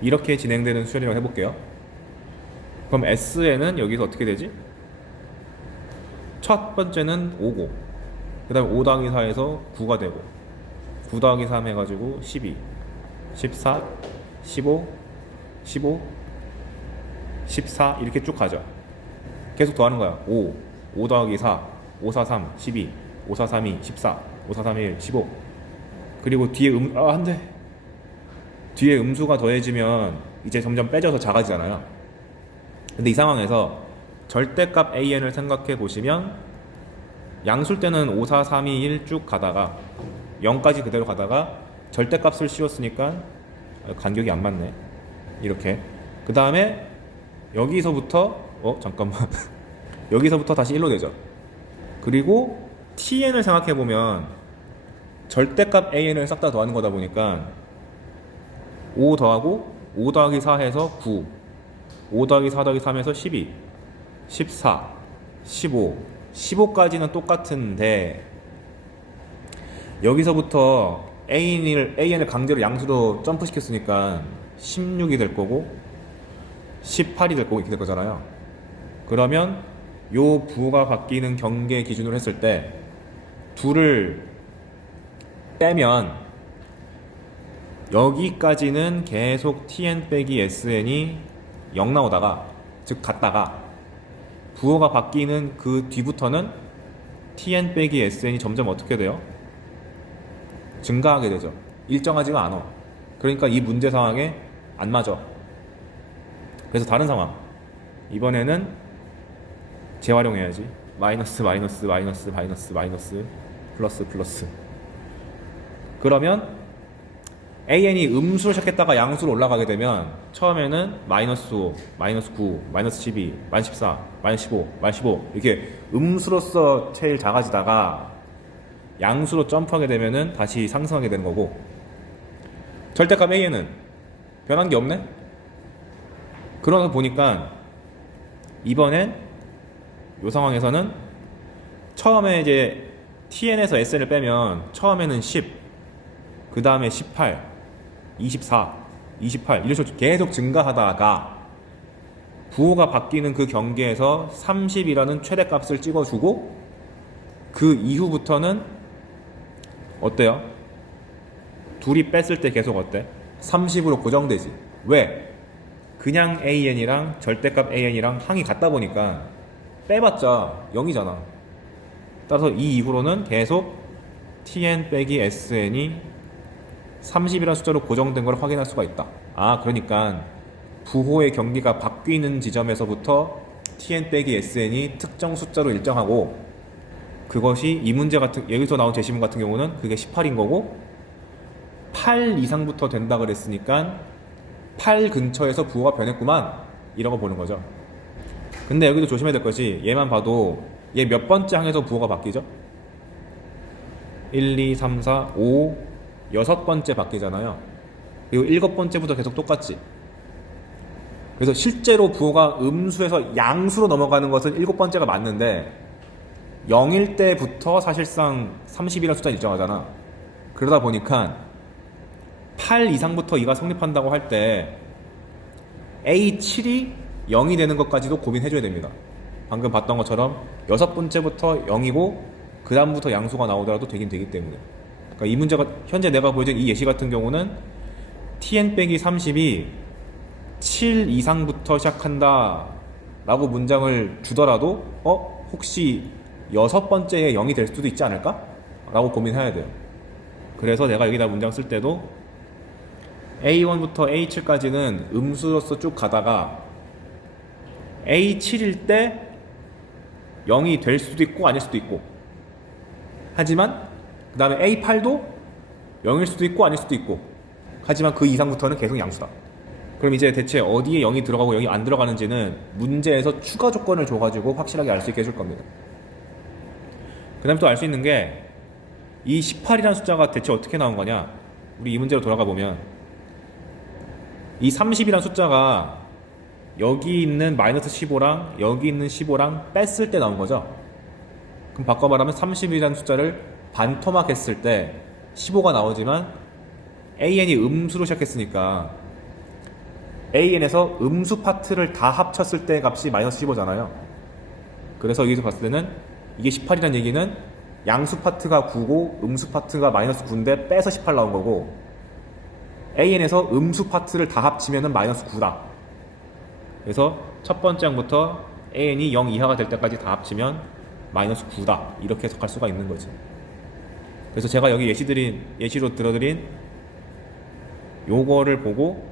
이렇게 진행되는 수열이라고 해볼게요. 그럼 SN은 여기서 어떻게 되지? 첫 번째는 5고, 그 다음에 5 더하기 4에서 9가 되고, 9 더하기 3 해가지고 12, 14, 15, 15, 14 이렇게 쭉 가죠. 계속 더하는 거야. 5 더하기 4, 5, 4, 3, 12, 5, 4, 3, 2, 14, 5, 4, 3, 1, 15. 그리고 뒤에 안 돼. 뒤에 음수가 더해지면 이제 점점 빼져서 작아지잖아요. 근데 이 상황에서 절대값 an을 생각해 보시면 양수일 때는 5, 4, 3, 2, 1 쭉 가다가 0까지 그대로 가다가 절대값을 씌웠으니까 간격이 안 맞네. 이렇게. 그 다음에 여기서부터 잠깐만 여기서부터 다시 1로 되죠. 그리고 tn을 생각해 보면 절대값 an을 싹 다 더하는 거다 보니까 5 더하고 5 더하기 4 해서 9, 5 더하기 4 더하기 3 해서 12, 14, 15, 15까지는 똑같은데 여기서부터 an을 강제로 양수로 점프시켰으니까 16이 될 거고 18이 될 거고 이렇게 될 거잖아요. 그러면 요 부호가 바뀌는 경계 기준으로 했을 때 둘을 빼면 여기까지는 계속 tn 빼기 sn이 0 나오다가, 즉 같다가 부호가 바뀌는 그 뒤부터는 tn 빼기 sn이 점점 어떻게 돼요? 증가하게 되죠. 일정하지가 않아. 그러니까 이 문제 상황에 안 맞아. 그래서 다른 상황, 이번에는 재활용해야지. 마이너스 마이너스 마이너스 마이너스 마이너스 플러스 플러스. 그러면 an이 음수를 시작했다가 양수로 올라가게 되면 처음에는 마이너스 5, 마이너스 9, 마이너스 12, 마이너스 14, 마이너스 15, 마이너스 15 이렇게 음수로서 제일 작아지다가 양수로 점프하게 되면은 다시 상승하게 되는 거고, 절대값 an은 변한 게 없네? 그러다 보니까 이번엔 이 상황에서는 처음에 이제 tn에서 sn을 빼면 처음에는 10, 그 다음에 18, 24, 28 이런 식으로 계속 증가하다가 부호가 바뀌는 그 경계에서 30이라는 최대값을 찍어주고 그 이후부터는 어때요? 둘이 뺐을 때 계속 어때? 30으로 고정되지. 왜? 그냥 an이랑 절대값 an이랑 항이 같다 보니까 빼봤자 0이잖아. 따라서 이 이후로는 계속 tn 빼기 sn이 30이라는 숫자로 고정된 걸 확인할 수가 있다. 그러니까 부호의 경계가 바뀌는 지점에서부터 tn 빼기 sn이 특정 숫자로 일정하고, 그것이 이 문제 같은, 여기서 나온 제시문 같은 경우는 그게 18인 거고 8 이상부터 된다 그랬으니까 8 근처에서 부호가 변했구만 이라고 보는 거죠. 근데 여기도 조심해야 될 것이, 얘만 봐도 얘 몇 번째 항에서 부호가 바뀌죠? 1, 2, 3, 4, 5, 6번째 바뀌잖아요. 그리고 7번째부터 계속 똑같지. 그래서 실제로 부호가 음수에서 양수로 넘어가는 것은 7번째가 맞는데 0일 때부터 사실상 30이라는 숫자 일정하잖아. 그러다 보니까 8 이상부터 2가 성립한다고 할 때 A7이 0이 되는 것까지도 고민해줘야 됩니다. 방금 봤던 것처럼 6번째부터 0이고 그 다음부터 양수가 나오더라도 되긴 되기 때문에. 그러니까 이 문제가 현재 내가 보여준 이 예시 같은 경우는 tn 빼기 30이 7 이상부터 시작한다 라고 문장을 주더라도 혹시 여섯 번째에 0이 될 수도 있지 않을까? 라고 고민해야 돼요. 그래서 내가 여기다 문장 쓸 때도 A1부터 A7까지는 음수로서 쭉 가다가 A7일 때 0이 될 수도 있고 아닐 수도 있고, 하지만 그 다음에 A8도 0일 수도 있고 아닐 수도 있고, 하지만 그 이상부터는 계속 양수다. 그럼 이제 대체 어디에 0이 들어가고 0이 안 들어가는지는 문제에서 추가 조건을 줘가지고 확실하게 알 수 있게 해줄 겁니다. 그 다음에 또 알 수 있는 게 이 18이라는 숫자가 대체 어떻게 나온 거냐. 우리 이 문제로 돌아가 보면 이 30이라는 숫자가 여기 있는 마이너스 15랑 여기 있는 15랑 뺐을 때 나온 거죠. 그럼 바꿔 말하면 30이라는 숫자를 반토막했을 때 15가 나오지만 AN이 음수로 시작했으니까 AN에서 음수 파트를 다 합쳤을 때 값이 마이너스 15잖아요. 그래서 여기서 봤을 때는 이게 18이라는 얘기는 양수 파트가 9고 음수 파트가 마이너스 9인데 빼서 18 나온 거고, AN에서 음수 파트를 다 합치면 마이너스 9다. 그래서 첫 번째 항부터 AN이 0 이하가 될 때까지 다 합치면 마이너스 9다. 이렇게 해석할 수가 있는 거지. 그래서 제가 여기 예시로 들어드린 요거를 보고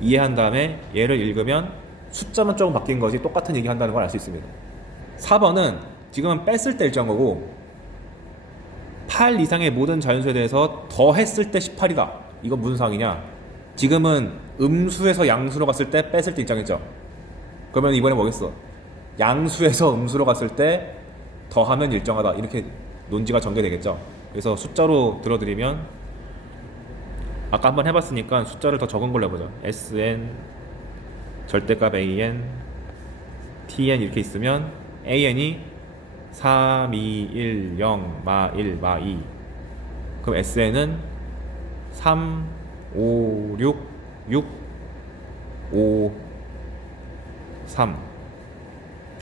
이해한 다음에 얘를 읽으면 숫자만 조금 바뀐 거지 똑같은 얘기 한다는 걸 알 수 있습니다. 4번은 지금은 뺐을 때 일정한 거고, 8 이상의 모든 자연수에 대해서 더했을 때 18이다. 이건 무슨 상황이냐? 지금은 음수에서 양수로 갔을 때 뺐을 때 일정했죠. 그러면 이번에 뭐겠어? 양수에서 음수로 갔을 때 더하면 일정하다. 이렇게 논지가 전개되겠죠. 그래서 숫자로 들어드리면 아까 한번 해봤으니까 숫자를 더 적은 걸로 해보자. SN 절대값 AN TN 이렇게 있으면 AN이 3, 2, 1, 0, 마 1, 마 2. 그럼 SN은 3, 5, 6, 6, 5, 3.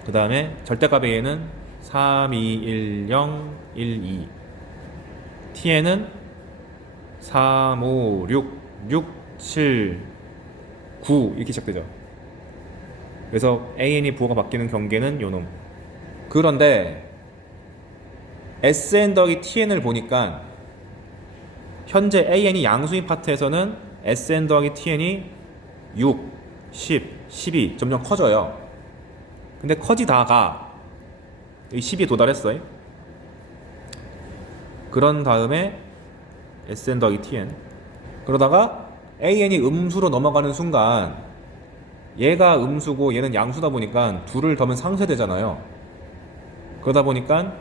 그 다음에 절대값 A는 3, 2, 1, 0, 1, 2. TN은 3, 5, 6, 6, 7, 9 이렇게 시작되죠. 그래서 AN이 부호가 바뀌는 경계는 요놈. 그런데 SN 더하기 TN을 보니까 현재 AN이 양수인 파트에서는 SN 더하기 TN이 6, 10, 12 점점 커져요. 근데 커지다가 10에 도달했어요. 그런 다음에 SN 더하기 TN, 그러다가 AN이 음수로 넘어가는 순간 얘가 음수고 얘는 양수다 보니까 둘을 더하면 상쇄되잖아요. 그러다 보니까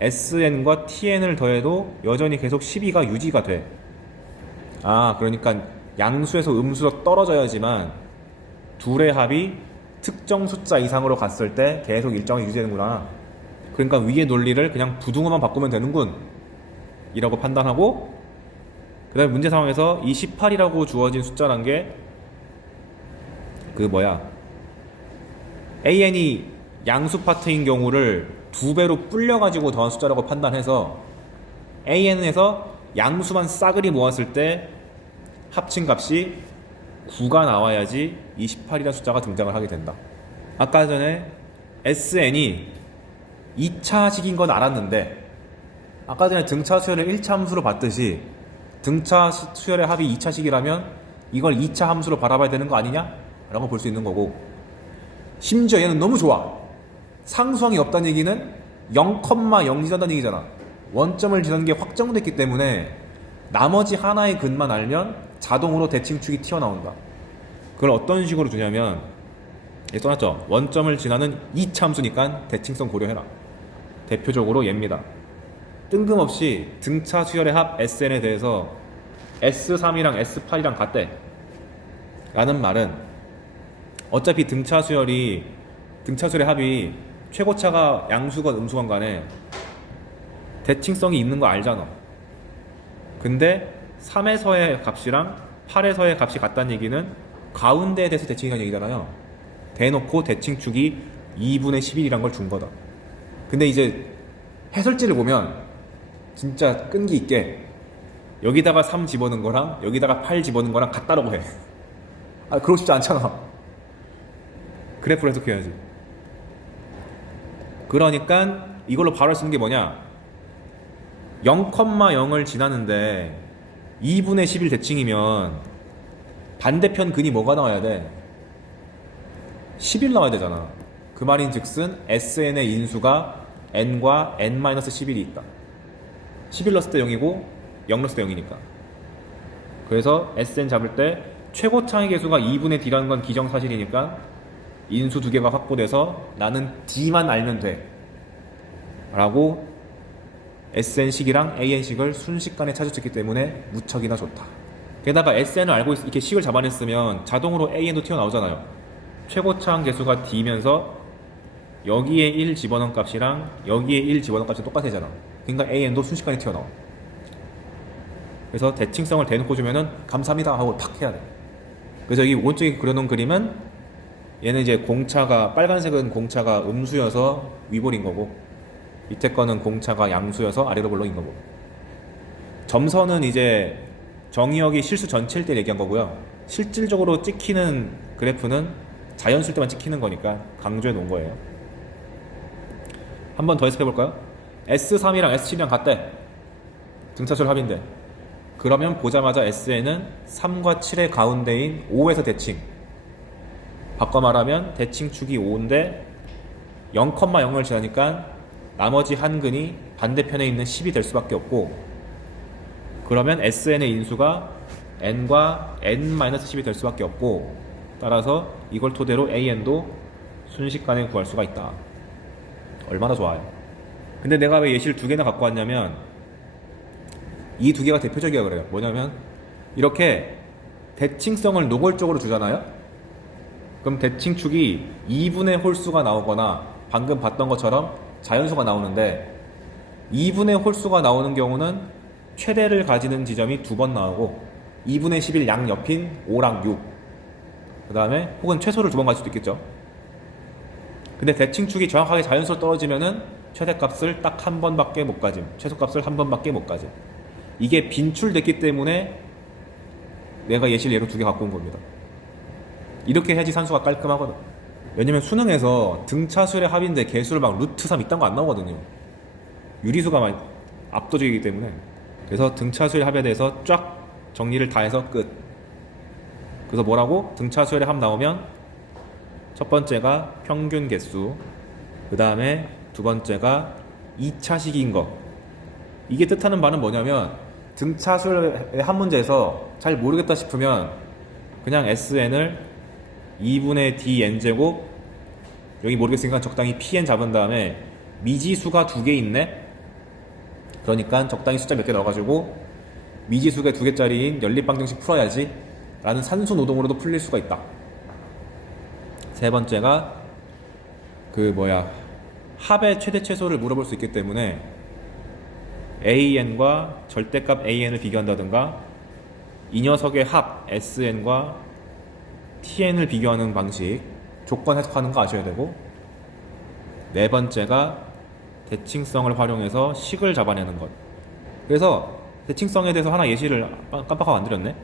SN과 TN을 더해도 여전히 계속 12가 유지가 돼. 그러니까 양수에서 음수로 떨어져야지만 둘의 합이 특정 숫자 이상으로 갔을 때 계속 일정이 유지되는구나. 그러니까 위의 논리를 그냥 부등호만 바꾸면 되는군 이라고 판단하고, 그 다음에 문제 상황에서 이 18이라고 주어진 숫자란 게 AN이 양수 파트인 경우를 2배로 불려가지고 더한 숫자라고 판단해서 AN에서 양수만 싸그리 모았을 때 합친 값이 9가 나와야지 28이라는 숫자가 등장을 하게 된다. 아까 전에 SN이 2차식인 건 알았는데 아까 전에 등차 수열을 1차 함수로 봤듯이 등차 수열의 합이 2차식이라면 이걸 2차 함수로 바라봐야 되는 거 아니냐? 라고 볼 수 있는 거고, 심지어 얘는 너무 좋아. 상수항이 없다는 얘기는 0,0 지난다는 얘기잖아. 원점을 지난 게 확정됐기 때문에 나머지 하나의 근만 알면 자동으로 대칭축이 튀어나온다. 그걸 어떤 식으로 주냐면, 써놨죠. 원점을 지나는 2차 함수니까 대칭성 고려해라. 대표적으로 얘입니다. 뜬금없이 등차 수열의 합 SN에 대해서 S3이랑 S8이랑 같대 라는 말은 어차피 등차 수열의 합이 최고차가 양수건 음수건 간에 대칭성이 있는 거 알잖아. 근데 3에서의 값이랑 8에서의 값이 같다는 얘기는 가운데에 대해서 대칭이라는 얘기잖아요. 대놓고 대칭축이 2분의 11이란 걸 준 거다. 근데 이제 해설지를 보면 진짜 끈기 있게 여기다가 3 집어넣은 거랑 여기다가 8 집어넣은 거랑 같다라고 해. 그러고 싶지 않잖아. 그래프로 해석해야지. 그러니까 이걸로 바로 할 수 있는 게 뭐냐, 0,0을 지나는데 2분의 11 대칭이면 반대편 근이 뭐가 나와야 돼? 11 나와야 되잖아. 그 말인 즉슨 SN의 인수가 n과 n-11이 있다. 11 넣었을 때 0이고 0 넣었을 때 0이니까. 그래서 SN 잡을 때 최고차의 개수가 2분의 D라는 건 기정사실이니까 인수 두 개가 확보돼서 나는 D만 알면 돼 라고 SN식이랑 AN식을 순식간에 찾을 수 있기 때문에 무척이나 좋다. 게다가 SN을 알고 이렇게 식을 잡아냈으면 자동으로 AN도 튀어나오잖아요. 최고차항 개수가 D면서 여기에 1 집어넣은 값이랑 여기에 1 집어넣은 값이 똑같아잖아. 그러니까 AN도 순식간에 튀어나와. 그래서 대칭성을 대놓고 주면은 감사합니다 하고 탁 해야 돼. 그래서 여기 오른쪽에 그려놓은 그림은 얘는 이제 공차가, 빨간색은 공차가 음수여서 위볼인 거고 밑에 거는 공차가 양수여서 아래로 볼록인 거고, 점선은 이제 정의역이 실수 전체일 때 얘기한 거고요. 실질적으로 찍히는 그래프는 자연수일 때만 찍히는 거니까 강조해 놓은 거예요. 한 번 더 해석해 볼까요? S3이랑 S7이랑 같대. 등차수열 합인데. 그러면 보자마자 SN은 3과 7의 가운데인 5에서 대칭. 바꿔 말하면 대칭축이 5인데 0,0을 지나니까 나머지 한 근이 반대편에 있는 10이 될 수밖에 없고, 그러면 SN의 인수가 n과 n-10이 될 수밖에 없고, 따라서 이걸 토대로 AN도 순식간에 구할 수가 있다. 얼마나 좋아요. 근데 내가 왜 예시를 두 개나 갖고 왔냐면 이 두 개가 대표적이야 그래요. 뭐냐면 이렇게 대칭성을 노골적으로 주잖아요. 그럼 대칭축이 2분의 홀수가 나오거나 방금 봤던 것처럼 자연수가 나오는데, 2분의 홀수가 나오는 경우는 최대를 가지는 지점이 두 번 나오고 2분의 11 양옆인 5랑 6, 그 다음에 혹은 최소를 두 번 가질 수도 있겠죠. 근데 대칭축이 정확하게 자연수로 떨어지면은 최대값을 딱 한 번밖에 못 가짐, 최소값을 한 번밖에 못 가짐. 이게 빈출됐기 때문에 내가 예시를 예로 두 개 갖고 온 겁니다. 이렇게 해야지 산수가 깔끔하거든. 왜냐면 수능에서 등차수열의 합인데 개수를 막 루트 3 이딴 거 안 나오거든요. 유리수가 많이 압도적이기 때문에. 그래서 등차수열의 합에 대해서 쫙 정리를 다 해서 끝. 그래서 뭐라고? 등차수열의 합 나오면 첫 번째가 평균 개수, 그 다음에 두 번째가 2차식인 거. 이게 뜻하는 바는 뭐냐면 등차수열의 합 문제에서 잘 모르겠다 싶으면 그냥 SN을 2분의 dn제곱, 여기 모르겠으니까 적당히 pn 잡은 다음에 미지수가 두 개 있네? 그러니까 적당히 숫자 몇 개 넣어가지고 미지수가 두 개짜리인 연립방정식 풀어야지 라는 산수 노동으로도 풀릴 수가 있다. 세 번째가 합의 최대 최소를 물어볼 수 있기 때문에 AN과 절대값 AN을 비교한다든가 이 녀석의 합 SN과 TN을 비교하는 방식, 조건 해석하는 거 아셔야 되고, 네 번째가 대칭성을 활용해서 식을 잡아내는 것. 그래서 대칭성에 대해서 하나 예시를 깜빡하고 안 드렸네.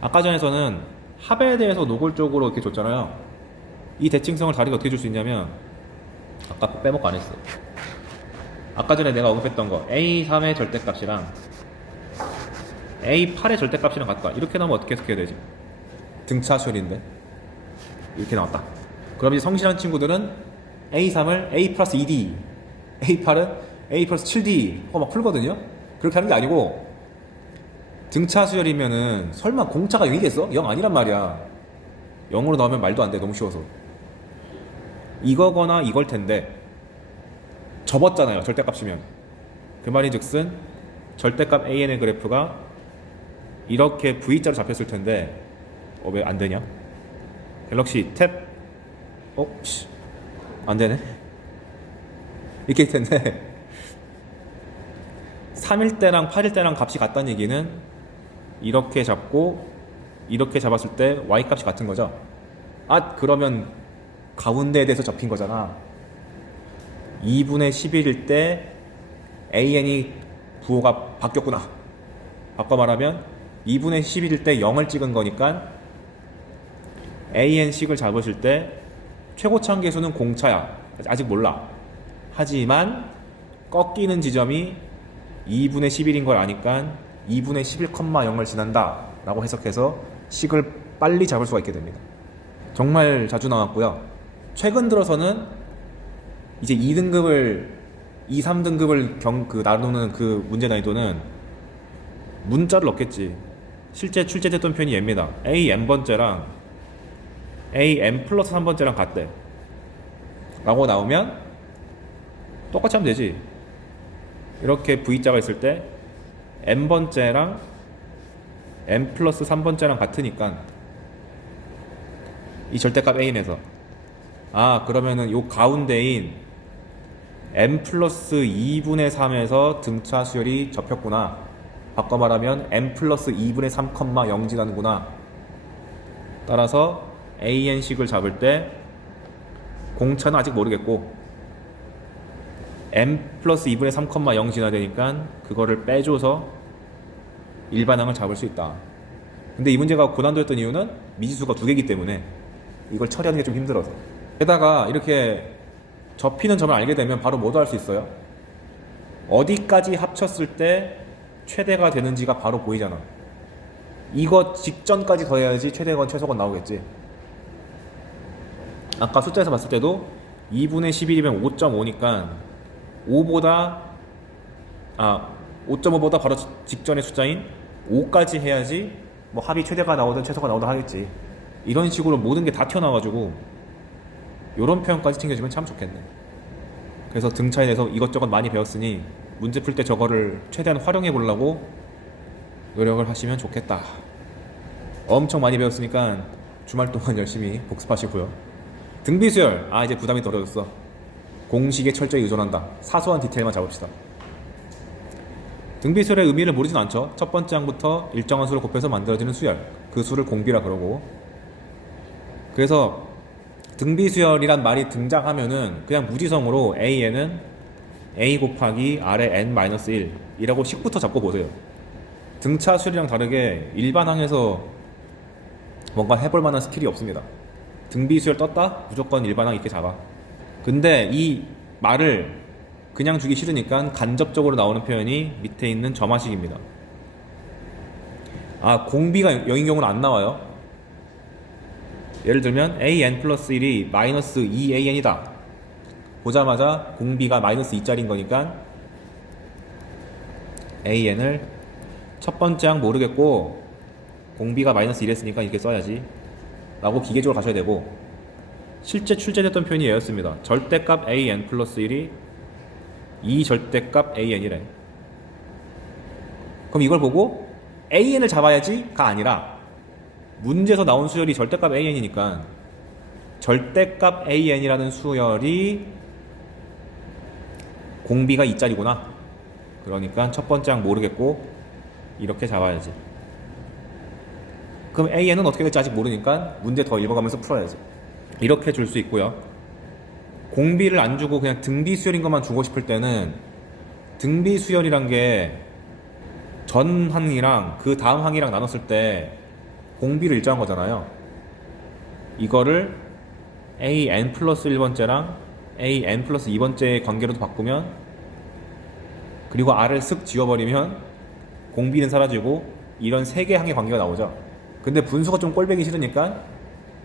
아까 전에서는 합에 대해서 노골적으로 이렇게 줬잖아요. 이 대칭성을 다르게 어떻게 줄 수 있냐면, 아까 빼먹고 안 했어. 아까 전에 내가 언급했던 거 A3의 절대값이랑 A8의 절대값이랑 같다. 이렇게 나오면 어떻게 해석해야 되지? 등차수열인데 이렇게 나왔다. 그럼 이제 성실한 친구들은 A3을 A 플러스 2D, A8은 A 플러스 7D 하고 막 풀거든요. 그렇게 하는 게 아니고, 등차수열이면은 설마 공차가 0이겠어? 0 아니란 말이야. 0으로 나오면 말도 안 돼. 너무 쉬워서. 이거거나 이걸 텐데 접었잖아요, 절대값이면. 그 말이 즉슨 절대값 AN의 그래프가 이렇게 V자로 잡혔을 텐데 왜 안 되냐? 갤럭시 탭 안 되네. 이렇게 될 텐데 3일 때랑 8일 때랑 값이 같다는 얘기는 이렇게 잡고 이렇게 잡았을 때 Y 값이 같은 거죠. 그러면 가운데에 대해서 접힌 거잖아. 2분의 11일 때 AN이 부호가 바뀌었구나. 바꿔 말하면 2분의 11일 때 0을 찍은 거니까 AN식을 잡으실 때 최고차항 개수는 공차야. 아직 몰라. 하지만 꺾이는 지점이 2분의 11인 걸 아니까 2분의 11,0을 지난다 라고 해석해서 식을 빨리 잡을 수가 있게 됩니다. 정말 자주 나왔고요. 최근 들어서는 이제 2등급을 2, 3등급을 나누는 그 문제 난이도는 문자를 넣겠지. 실제 출제됐던 표현이 얘입니다. a n번째랑 a n 플러스 3번째랑 같대 라고 나오면 똑같이 하면 되지. 이렇게 V자가 있을 때 n번째랑 n 플러스 3번째랑 같으니까 이 절대값 A에서 그러면은 요 가운데인 n 플러스 2분의 3에서 등차 수열이 접혔구나. 바꿔 말하면 n 플러스 2분의 3,0 지나는구나. 따라서 AN식을 잡을 때 공차는 아직 모르겠고 n 플러스 2분의 3,0 지나야 되니까 그거를 빼줘서 일반항을 잡을 수 있다. 근데 이 문제가 고난도였던 이유는 미지수가 2개이기 때문에 이걸 처리하는 게 좀 힘들어서. 게다가 이렇게 접히는 점을 알게 되면 바로 뭐도 할 수 있어요. 어디까지 합쳤을 때 최대가 되는지가 바로 보이잖아. 이거 직전까지 더해야지 최대건 최소건 나오겠지. 아까 숫자에서 봤을 때도 2분의 11이면 5.5니까 5.5보다 바로 직전의 숫자인 5까지 해야지 뭐 합이 최대가 나오든 최소가 나오든 하겠지. 이런 식으로 모든 게 다 튀어나와가지고 요런 표현까지 챙겨주면 참 좋겠네. 그래서 등차에 대해서 이것저것 많이 배웠으니 문제 풀 때 저거를 최대한 활용해 보려고 노력을 하시면 좋겠다. 엄청 많이 배웠으니까 주말 동안 열심히 복습하시고요. 등비수열, 이제 부담이 덜어졌어. 공식에 철저히 의존한다. 사소한 디테일만 잡읍시다. 등비수열의 의미를 모르진 않죠. 첫 번째 항부터 일정한 수를 곱해서 만들어지는 수열, 그 수를 공비라 그러고. 그래서 등비수열이란 말이 등장하면은 그냥 무지성으로 AN은 A 곱하기 R의 N-1 이라고 식부터 잡고 보세요. 등차 수열이랑 다르게 일반항에서 뭔가 해볼 만한 스킬이 없습니다. 등비수열 떴다? 무조건 일반항 이렇게 잡아. 근데 이 말을 그냥 주기 싫으니까 간접적으로 나오는 표현이 밑에 있는 점화식입니다. 공비가 0인 경우는 안 나와요. 예를 들면 AN 플러스 1이 마이너스 2AN이다 보자마자 공비가 마이너스 2짜리인 거니까 AN을 첫 번째 항 모르겠고 공비가 마이너스 1했으니까 이렇게 써야지 라고 기계적으로 가셔야 되고, 실제 출제됐던 표현이 얘였습니다. 절대값 AN 플러스 1이 2절대값 AN이래. 그럼 이걸 보고 AN을 잡아야지가 아니라 문제에서 나온 수열이 절대값 AN이니까 절대값 AN이라는 수열이 공비가 2짜리구나. 그러니까 첫 번째 항 모르겠고 이렇게 잡아야지. 그럼 AN은 어떻게 될지 아직 모르니까 문제 더 읽어가면서 풀어야지. 이렇게 줄 수 있고요. 공비를 안 주고 그냥 등비 수열인 것만 주고 싶을 때는 등비 수열이란 게 전 항이랑 그 다음 항이랑 나눴을 때 공비를 일정한 거잖아요. 이거를 AN 플러스 1번째랑 AN 플러스 2번째의 관계로도 바꾸면, 그리고 R을 쓱 지워버리면 공비는 사라지고 이런 세 개 항의 관계가 나오죠. 근데 분수가 좀 꼴배기 싫으니까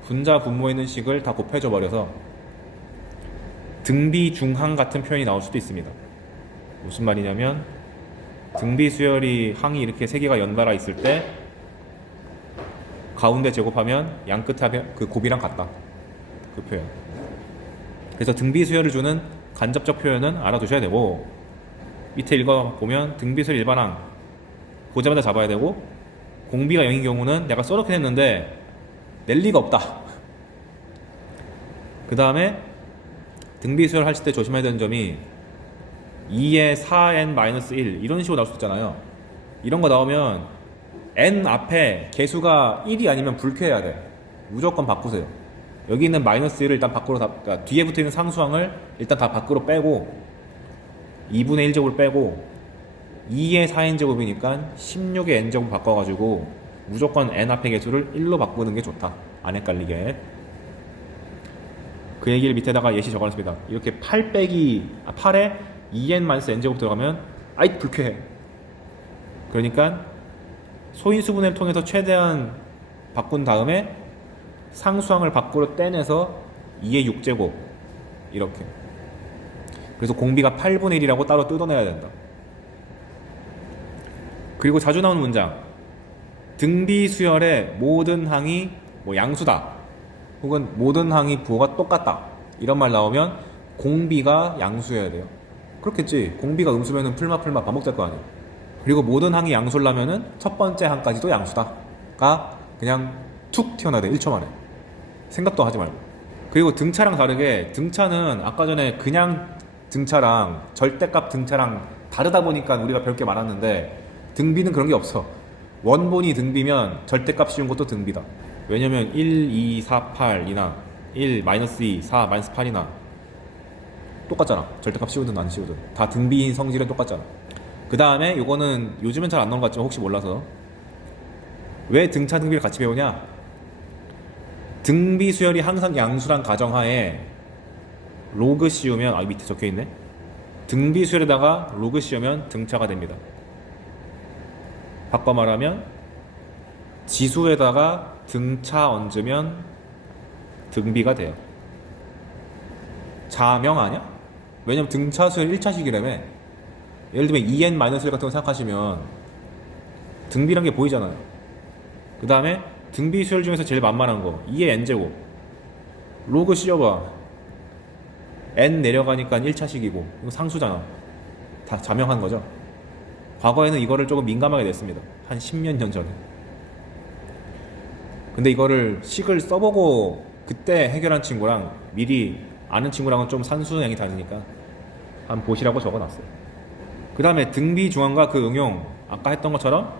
분자 분모에 있는 식을 다 곱해줘 버려서 등비 중항 같은 표현이 나올 수도 있습니다. 무슨 말이냐면 등비 수열이 항이 이렇게 세 개가 연달아 있을 때 가운데 제곱하면 양 끝에 그 곱이랑 같다. 그 표현. 그래서 등비 수열을 주는 간접적 표현은 알아두셔야 되고, 밑에 읽어보면 등비 수열 일반항 보자마자 잡아야 되고, 공비가 0인 경우는 내가 써놓긴 했는데 낼 리가 없다. 그 다음에 등비 수열 하실 때 조심해야 되는 점이 2에 4n-1 이런 식으로 나올 수 있잖아요. 이런 거 나오면 n 앞에 개수가 1이 아니면 불쾌해야 돼. 무조건 바꾸세요. 여기 있는 마이너스 1을 일단 밖으로 그러니까 뒤에 붙어 있는 상수항을 일단 다 밖으로 빼고 2분의 1제곱을 빼고 2의 4n제곱이니까 16의 n제곱 바꿔가지고 무조건 n 앞의 개수를 1로 바꾸는 게 좋다. 안 헷갈리게. 그 얘기를 밑에다가 예시 적어놨습니다. 이렇게 8에 2n-n제곱 들어가면 아이 불쾌해. 그러니까 소인수분해를 통해서 최대한 바꾼 다음에 상수항을 밖으로 떼내서 2의 6제곱 이렇게. 그래서 공비가 8분의 1이라고 따로 뜯어내야 된다. 그리고 자주 나오는 문장, 등비 수열의 모든 항이 뭐 양수다, 혹은 모든 항이 부호가 똑같다, 이런 말 나오면 공비가 양수여야 돼요. 그렇겠지. 공비가 음수면은 풀마 반복될 거 아니야. 그리고 모든 항이 양수라면은 첫 번째 항까지도 양수다가 그냥 툭 튀어나야 돼. 1초 만에. 생각도 하지 말고. 그리고 등차랑 다르게, 등차는 아까 전에 그냥 등차랑 절대값 등차랑 다르다 보니까 우리가 별게 많았는데, 등비는 그런 게 없어. 원본이 등비면 절대값 씌운 것도 등비다. 왜냐면 1, 2, 4, 8이나 1, -2, 4, -8이나 똑같잖아. 절대값 씌우든 안 씌우든 다 등비인 성질은 똑같잖아. 그 다음에 요거는 요즘은 잘 안 나온 것 같지만 혹시 몰라서, 왜 등차 등비를 같이 배우냐, 등비 수열이 항상 양수란 가정하에 로그 씌우면, 밑에 적혀있네, 등비 수열에다가 로그 씌우면 등차가 됩니다. 바꿔 말하면 지수에다가 등차 얹으면 등비가 돼요. 자명 아니야? 왜냐면 등차 수열 1차식이라며. 예를 들면 2n-1 같은 거 생각하시면 등비란 게 보이잖아요. 그 다음에 등비 수열 중에서 제일 만만한 거 2의 n제곱, 로그 씌워봐. n 내려가니까 1차식이고 이거 상수잖아. 다 자명한 거죠. 과거에는 이거를 조금 민감하게 냈습니다. 한 10년 전에. 근데 이거를 식을 써보고 그때 해결한 친구랑 미리 아는 친구랑은 좀 산수량이 다르니까 한번 보시라고 적어놨어요. 그 다음에 등비 중앙과 그 응용, 아까 했던 것처럼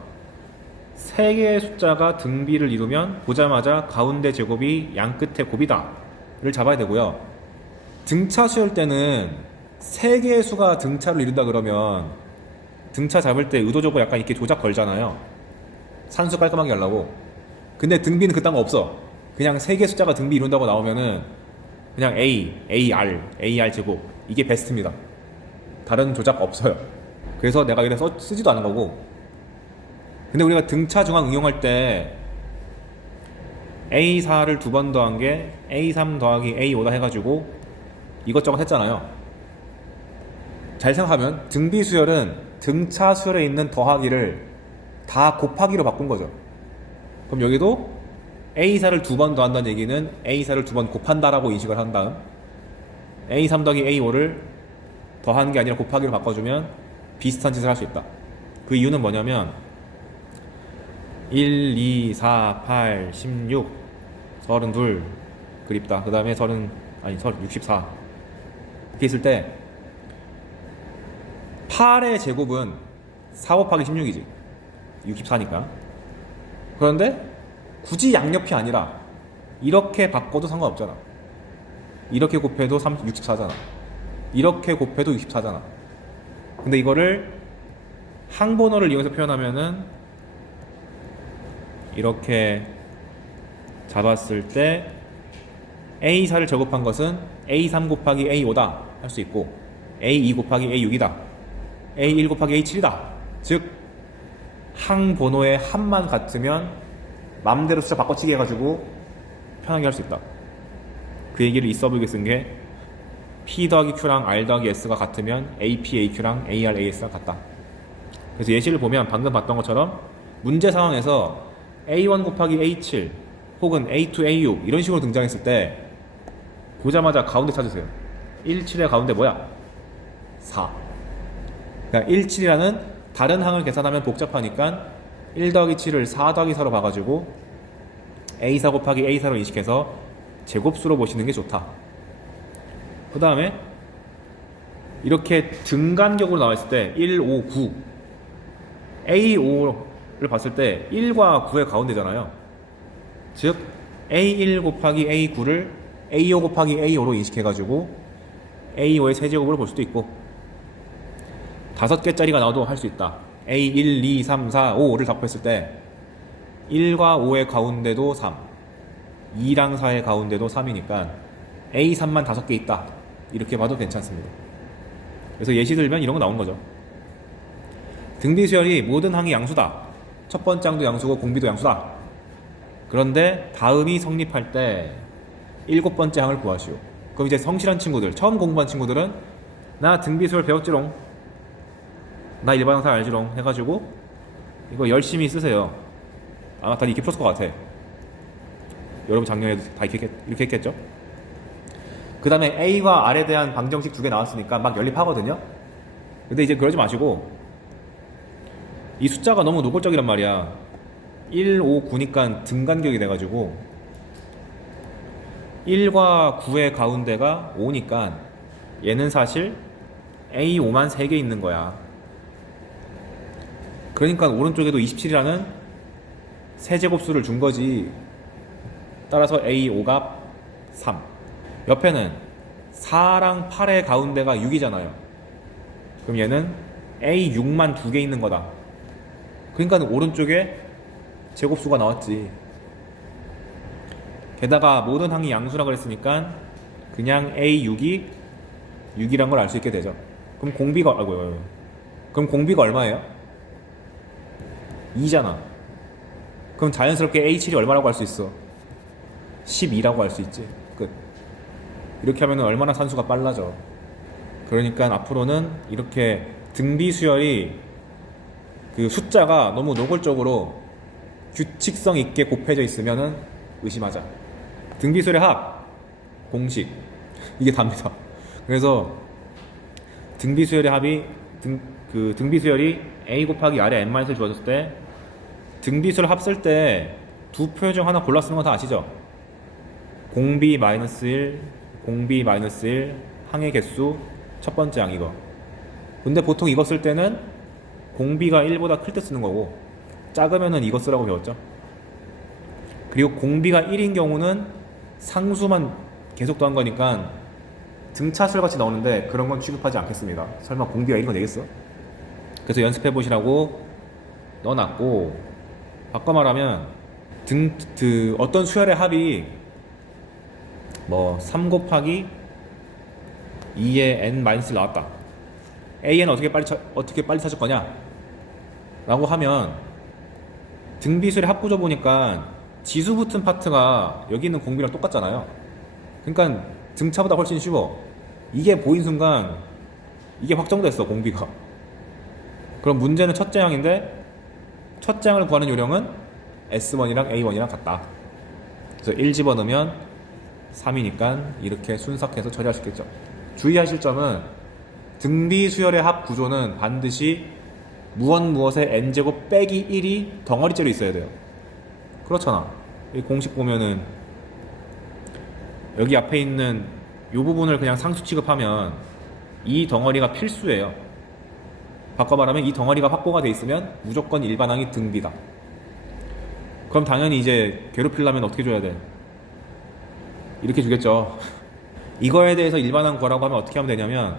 세 개의 숫자가 등비를 이루면 보자마자 가운데 제곱이 양 끝에 곱이다 를 잡아야 되고요. 등차 수열 때는 세 개의 수가 등차를 이룬다 그러면 등차 잡을 때 의도적으로 약간 이렇게 조작 걸잖아요. 산수 깔끔하게 하려고. 근데 등비는 그딴 거 없어. 그냥 세 개 숫자가 등비 이룬다고 나오면은 그냥 A, AR 제곱, 이게 베스트입니다. 다른 조작 없어요. 그래서 내가 이래 쓰지도 않은 거고. 근데 우리가 등차 중앙 응용할 때 A4를 두 번 더한 게 A3 더하기 A5다 해가지고 이것저것 했잖아요. 잘 생각하면 등비 수열은 등차 수열에 있는 더하기를 다 곱하기로 바꾼 거죠. 그럼 여기도 A4를 두 번 더한다는 얘기는 A4를 두 번 곱한다라고 인식을 한 다음 A3 더하기 A5를 더하는 게 아니라 곱하기로 바꿔주면 비슷한 짓을 할 수 있다. 그 이유는 뭐냐면 1, 2, 4, 8, 16, 32 그립다. 그 다음에 64 이렇게 있을 때 8의 제곱은 4 곱하기 16이지 64니까. 그런데 굳이 양옆이 아니라 이렇게 바꿔도 상관없잖아. 이렇게 곱해도 64잖아. 이렇게 곱해도 64잖아. 근데 이거를 항번호를 이용해서 표현하면은 이렇게 잡았을 때 A4를 제곱한 것은 A3 곱하기 A5다 할 수 있고, A2 곱하기 A6이다, A1 곱하기 A7이다. 즉 항번호의 합만 같으면 마음대로 숫자 바꿔치기 해가지고 편하게 할 수 있다. 그 얘기를 있어보게 쓴 게 P 더하기 Q랑 R 더하기 S가 같으면 AP, AQ랑 AR, AS가 같다. 그래서 예시를 보면 방금 봤던 것처럼 문제 상황에서 A1 곱하기 A7 혹은 A2, A6 이런 식으로 등장했을 때 보자마자 가운데 찾으세요. 17의 가운데 뭐야? 4. 그러니까 17이라는 다른 항을 계산하면 복잡하니까 1 더하기 7을 4 더하기 4로 봐가지고 A4 곱하기 A4로 인식해서 제곱수로 보시는 게 좋다. 그 다음에 이렇게 등간격으로 나와있을 때 1, 5, 9 A5를 봤을 때 1과 9의 가운데잖아요. 즉 A1 곱하기 A9를 A5 곱하기 A5로 인식해가지고 A5의 세제곱으로 볼 수도 있고, 5개짜리가 나와도 할 수 있다. A1, 2, 3, 4, 5를 답했을 때 1과 5의 가운데도 3, 2랑 4의 가운데도 3이니까 A3만 5개 있다 이렇게 봐도 괜찮습니다. 그래서 예시 들면 이런 거 나온 거죠. 등비수열이 모든 항이 양수다. 첫 번째 항도 양수고 공비도 양수다. 그런데 다음이 성립할 때 7번째 항을 구하시오. 그럼 이제 성실한 친구들, 처음 공부한 친구들은 나 등비수열 배웠지롱, 나 일반항사 알지롱 해가지고 이거 열심히 쓰세요. 아마 다 이렇게 풀었을 것 같아. 여러분 작년에도 다 이렇게 했겠죠? 그 다음에 A와 R에 대한 방정식 2개 나왔으니까 막 연립하거든요. 근데 이제 그러지 마시고 이 숫자가 너무 노골적이란 말이야. 1, 5, 9니까 등간격이 돼가지고 1과 9의 가운데가 5니까 얘는 사실 A5만 3개 있는 거야. 그러니까 오른쪽에도 27이라는 세제곱수를 준 거지. 따라서 A5가 3. 옆에는 4랑 8의 가운데가 6이잖아요. 그럼 얘는 A6만 2개 있는 거다. 그러니까 오른쪽에 제곱수가 나왔지. 게다가 모든 항이 양수라 그랬으니까 그냥 A6이 6이란 걸 알 수 있게 되죠. 그럼 공비가 그럼 공비가 얼마예요? 2잖아. 그럼 자연스럽게 A7이 얼마라고 할 수 있어? 12라고 할 수 있지. 끝. 이렇게 하면 얼마나 산수가 빨라져. 그러니까 앞으로는 이렇게 등비수열이 그 숫자가 너무 노골적으로 규칙성 있게 곱해져 있으면은 의심하자. 등비수열의 합 공식 이게 답니다. 그래서 등비수열의 합이 등비수열이 a 곱하기 r의 n-을 주어졌을 때 등비수열 합 쓸 때 두 표 중 하나 골라 쓰는 거 다 아시죠? 공비 마이너스 1, 공비 마이너스 1, 항의 개수 첫 번째 항 이거. 근데 보통 이거 쓸 때는 공비가 1보다 클 때 쓰는 거고 작으면은 이거 쓰라고 배웠죠. 그리고 공비가 1인 경우는 상수만 계속 더한 거니까 등차수열 같이 나오는데 그런 건 취급하지 않겠습니다. 설마 공비가 1인 거 되겠어? 그래서 연습해 보시라고 넣어놨고, 바꿔 말하면 어떤 수열의 합이 뭐 3 곱하기 2의 n-1 나왔다. AN 어떻게 빨리 찾을 거냐? 라고 하면 등비수열의 합구조 보니까 지수 붙은 파트가 여기 있는 공비랑 똑같잖아요. 그러니까 등차보다 훨씬 쉬워. 이게 보인 순간 이게 확정됐어, 공비가. 그럼 문제는 첫째 항인데 첫째 항을 구하는 요령은 S1이랑 A1이랑 같다. 그래서 1 집어넣으면 3이니까 이렇게 순삭해서 처리할 수 있겠죠. 주의하실 점은 등비수열의 합 구조는 반드시 무엇의 n제곱 빼기 1이 덩어리째로 있어야 돼요. 그렇잖아. 이 공식 보면은 여기 앞에 있는 이 부분을 그냥 상수 취급하면 이 덩어리가 필수예요. 바꿔 말하면 이 덩어리가 확보가 돼 있으면 무조건 일반항이 등비다. 그럼 당연히 이제 괴롭히려면 어떻게 줘야 돼? 이렇게 주겠죠. 이거에 대해서 일반항 구하라고 하면 어떻게 하면 되냐면,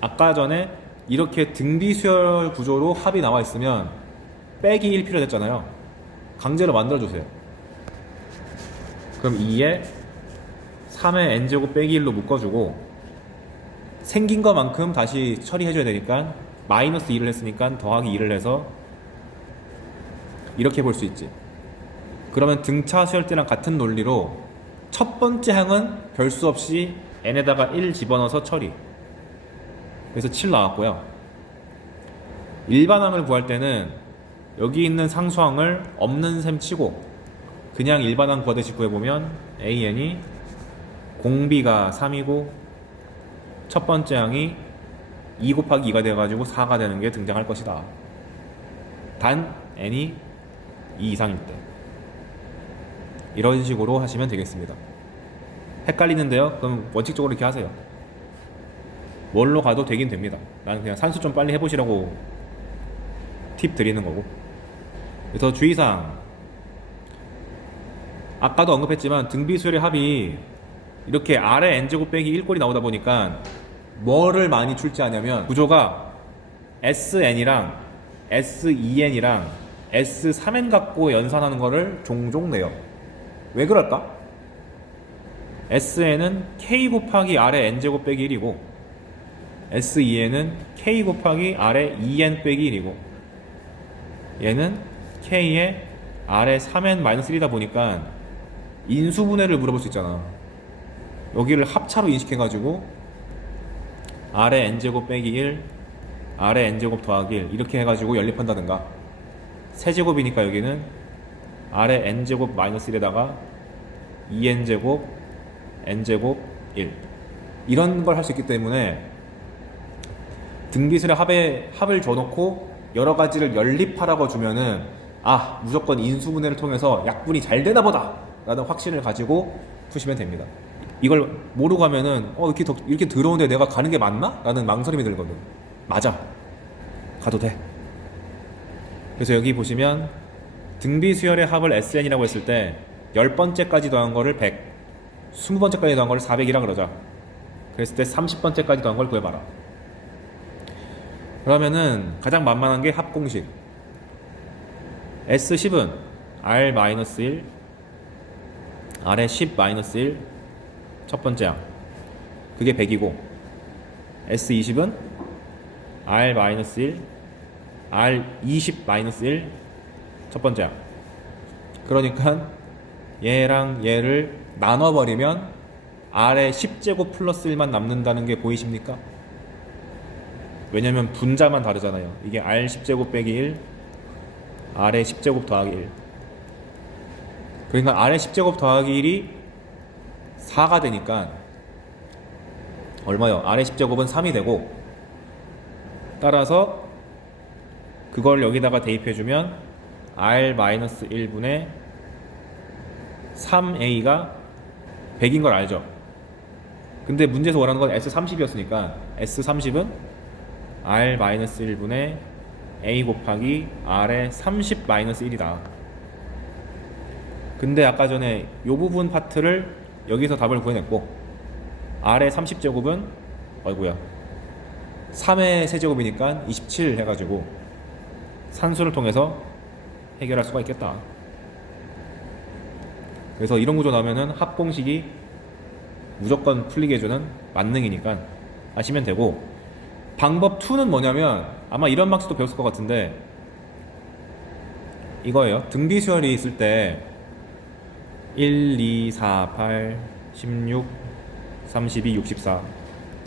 아까 전에 이렇게 등비수열 구조로 합이 나와 있으면 빼기 1 필요했잖아요. 강제로 만들어주세요. 그럼 2에 3의 n제곱 빼기 1로 묶어주고, 생긴 것만큼 다시 처리해줘야 되니까 마이너스 2를 했으니까 더하기 2를 해서 이렇게 볼 수 있지. 그러면 등차 수열대랑 같은 논리로 첫 번째 항은 별수 없이 n에다가 1 집어넣어서 처리. 그래서 7 나왔고요. 일반항을 구할 때는 여기 있는 상수항을 없는 셈 치고 그냥 일반항 구하듯이 구해보면 AN이 공비가 3이고 첫 번째 항이 2 곱하기 2가 돼가지고 4가 되는 게 등장할 것이다. 단 n이 2 이상일 때. 이런 식으로 하시면 되겠습니다. 헷갈리는데요? 그럼 원칙적으로 이렇게 하세요. 뭘로 가도 되긴 됩니다. 나는 그냥 산수 좀 빨리 해보시라고 팁 드리는 거고. 그래서 주의사항, 아까도 언급했지만 등비수열의 합이 이렇게 아래 n제곱 빼기 1꼴이 나오다 보니까 뭐를 많이 출제하냐면 구조가 SN이랑 S2N이랑 S3N 갖고 연산하는 거를 종종 내요. 왜 그럴까? SN은 K 곱하기 R의 N제곱 빼기 1이고 SEN은 K 곱하기 R의 2N 빼기 1이고 얘는 K의 R의 3N-1이다 보니까 인수분해를 물어볼 수 있잖아. 여기를 합차로 인식해가지고 R의 N제곱 빼기 1, R의 N제곱 더하기 1 이렇게 해가지고 연립한다든가, 세제곱이니까 여기는 R의 N제곱 마이너스 1에다가 2N제곱 N제곱 1 이런 걸 할 수 있기 때문에 등비술의 합을 줘놓고 여러 가지를 연립하라고 주면은 아, 무조건 인수분해를 통해서 약분이 잘 되나 보다 라는 확신을 가지고 푸시면 됩니다. 이걸 모르고 하면은 이렇게 더러운데 내가 가는 게 맞나? 라는 망설임이 들거든. 맞아, 가도 돼. 그래서 여기 보시면 등비수열의 합을 SN이라고 했을 때 10번째까지 더한 거를 100, 20번째까지 더한 거를 400이라 그러자. 그랬을 때 30번째까지 더한 걸 구해봐라. 그러면은 가장 만만한 게 합공식. S10은 R-1, R의 10-1 첫 번째 항, 그게 100이고, S20은 R-1, R20-1 첫 번째 항. 그러니까 얘랑 얘를 나눠버리면 R의 10제곱 플러스 1만 남는다는 게 보이십니까? 왜냐면 분자만 다르잖아요. 이게 R 10제곱 빼기 1, R의 10제곱 더하기 1. 그러니까 R의 10제곱 더하기 1이 4가 되니까 얼마요? R의 10제곱은 3이 되고, 따라서 그걸 여기다가 대입해주면 R-1분의 3A가 100인 걸 알죠? 근데 문제에서 원하는 건 S30이었으니까 S30은 R-1분의 A 곱하기 R의 30-1이다. 근데 아까 전에 요 부분 파트를 여기서 답을 구해냈고, R의 30제곱은 3의 세제곱이니까 27 해가지고 산수를 통해서 해결할 수가 있겠다. 그래서 이런 구조 나오면은 합공식이 무조건 풀리게 해주는 만능이니까 하시면 되고, 방법 2는 뭐냐면 아마 이런 방식도 배웠을 것 같은데 이거예요. 등비수열이 있을 때 1, 2, 4, 8, 16, 32, 64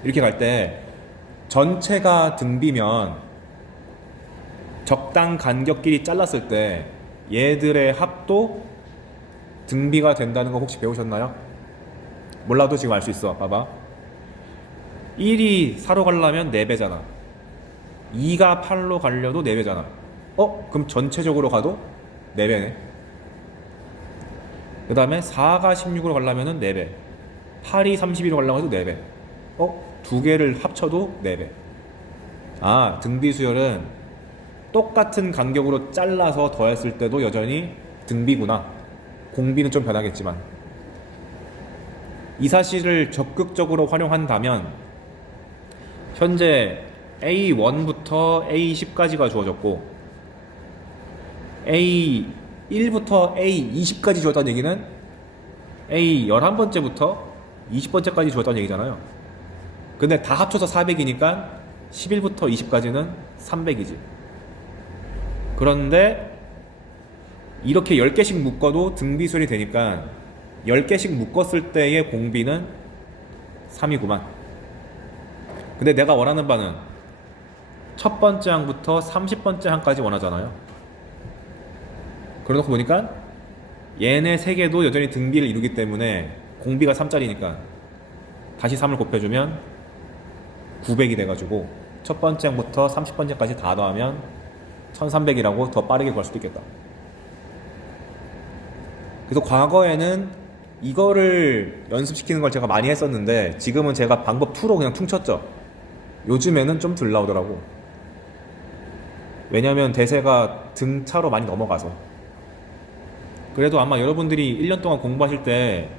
이렇게 갈 때 전체가 등비면 적당 간격끼리 잘랐을 때 얘들의 합도 등비가 된다는 거 혹시 배우셨나요? 몰라도 지금 알 수 있어. 봐봐. 1이 4로 가려면 4배잖아. 2가 8로 가려도 4배잖아. 그럼 전체적으로 가도 4배네. 그 다음에 4가 16으로 가려면 4배, 8이 32로 가려고 해도 4배. 두 개를 합쳐도 4배. 아, 등비수열은 똑같은 간격으로 잘라서 더했을 때도 여전히 등비구나. 공비는 좀 변하겠지만. 이 사실을 적극적으로 활용한다면 현재 A1부터 A10까지가 주어졌고 A1부터 A20까지 주었다는 얘기는 A11번째부터 20번째까지 주었다는 얘기잖아요. 근데 다 합쳐서 400이니까 11부터 20까지는 300이지. 그런데 이렇게 10개씩 묶어도 등비수열이 되니까 10개씩 묶었을 때의 공비는 3이구만. 근데 내가 원하는 바는 첫 번째 항부터 30번째 항까지 원하잖아요. 그러놓고 보니까 얘네 3개도 여전히 등비를 이루기 때문에 공비가 3짜리니까 다시 3을 곱해주면 900이 돼가지고 첫 번째 항부터 30번째까지 다 더하면 1300이라고 더 빠르게 구할 수도 있겠다. 그래서 과거에는 이거를 연습시키는 걸 제가 많이 했었는데 지금은 제가 방법 2로 그냥 퉁쳤죠. 요즘에는 좀 덜 나오더라고. 왜냐면 대세가 등차로 많이 넘어가서. 그래도 아마 여러분들이 1년 동안 공부하실 때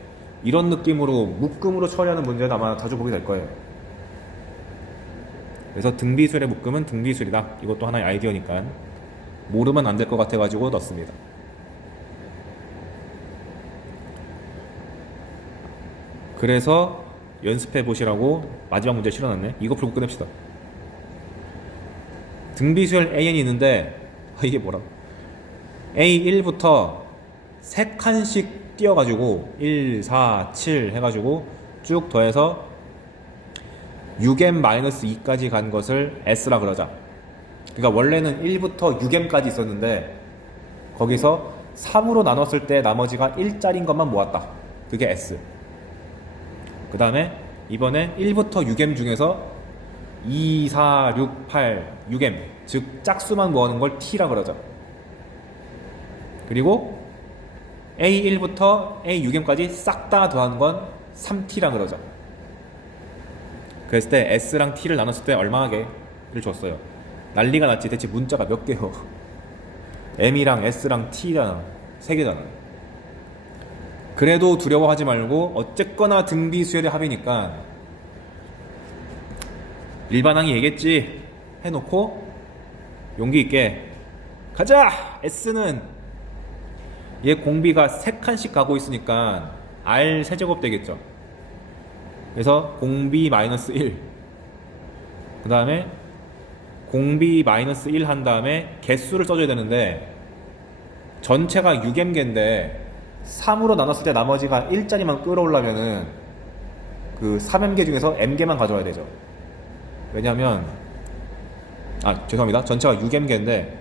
이런 느낌으로 묶음으로 처리하는 문제는 아마 자주 보게 될 거예요. 그래서 등비술의 묶음은 등비술이다. 이것도 하나의 아이디어니까 모르면 안 될 것 같아가지고 넣습니다. 그래서 연습해 보시라고 마지막 문제 실어놨네. 이거 풀고 끝냅시다. 등비수열 AN이 있는데 이게 뭐라? A1부터 3칸씩 띄어가지고 1, 4, 7 해가지고 쭉 더해서 6m-2까지 간 것을 S라 그러자. 그러니까 원래는 1부터 6m까지 있었는데 거기서 3으로 나눴을 때 나머지가 1짜리인 것만 모았다. 그게 S. 그 다음에 이번에 1부터 6m 중에서 2, 4, 6, 8, 6m 즉 짝수만 모아놓은 걸 T라 그러죠. 그리고 A1부터 A6m까지 싹 다 더한 건 3T라 그러죠. 그랬을 때 S랑 T를 나눴을 때 얼마나게를 줬어요. 난리가 났지. 대체 문자가 몇 개요? M이랑 S랑 T잖아. 3개잖아. 그래도 두려워하지 말고 어쨌거나 등비수열의 합이니까 일반항이 얘겠지 해놓고 용기 있게 가자! S는 얘 공비가 3칸씩 가고 있으니까 R 세제곱 되겠죠. 그래서 공비 마이너스 1, 그 다음에 공비 마이너스 1 한 다음에 개수를 써줘야 되는데 전체가 6m개인데 3으로 나눴을 때 나머지가 1짜리만 끌어오려면은 그 3m개 중에서 m개만 가져와야 되죠. 왜냐면 죄송합니다. 전체가 6m개인데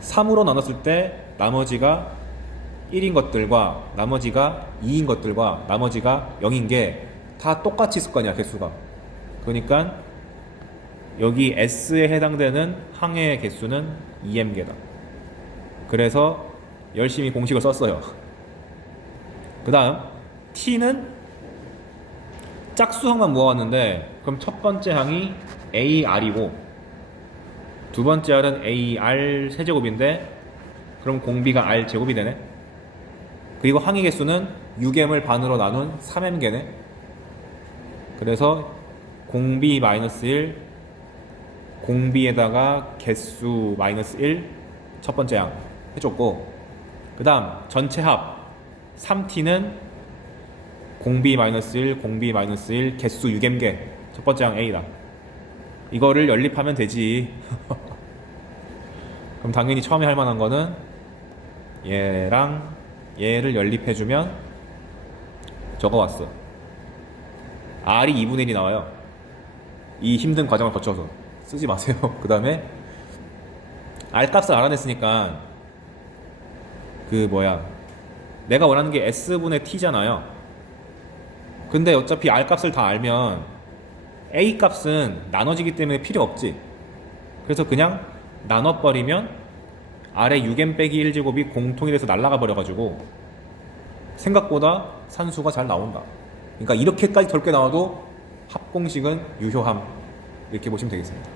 3으로 나눴을 때 나머지가 1인 것들과 나머지가 2인 것들과 나머지가 0인 게 다 똑같이 있을 거 아니야, 개수가. 그러니까 여기 S에 해당되는 항의 개수는 2m개다. 그래서 열심히 공식을 썼어요. 그 다음 T는 짝수항만 모아왔는데 그럼 첫 번째 항이 AR이고 두 번째 R은 AR 세제곱인데 그럼 공비가 R 제곱이 되네. 그리고 항의 개수는 6m을 반으로 나눈 3m개네. 그래서 공비 마이너스 1, 공비에다가 개수 마이너스 1 첫 번째 항 해줬고, 그 다음 전체 합 3t는 공비 마이너스 1, 공비 마이너스 1 개수 6m개 첫 번째 항 A다. 이거를 연립하면 되지. 그럼 당연히 처음에 할 만한 거는 얘랑 얘를 연립해주면 저거 왔어. R이 2분의 1이 나와요. 이 힘든 과정을 거쳐서 쓰지 마세요. 그 다음에 R 값을 알아냈으니까 내가 원하는 게 S분의 T잖아요. 근데 어차피 R 값을 다 알면 A 값은 나눠지기 때문에 필요 없지. 그래서 그냥 나눠버리면 R의 6m 빼기 1제곱이 공통이 돼서 날아가 버려가지고 생각보다 산수가 잘 나온다. 그러니까 이렇게까지 넓게 나와도 합공식은 유효함, 이렇게 보시면 되겠습니다.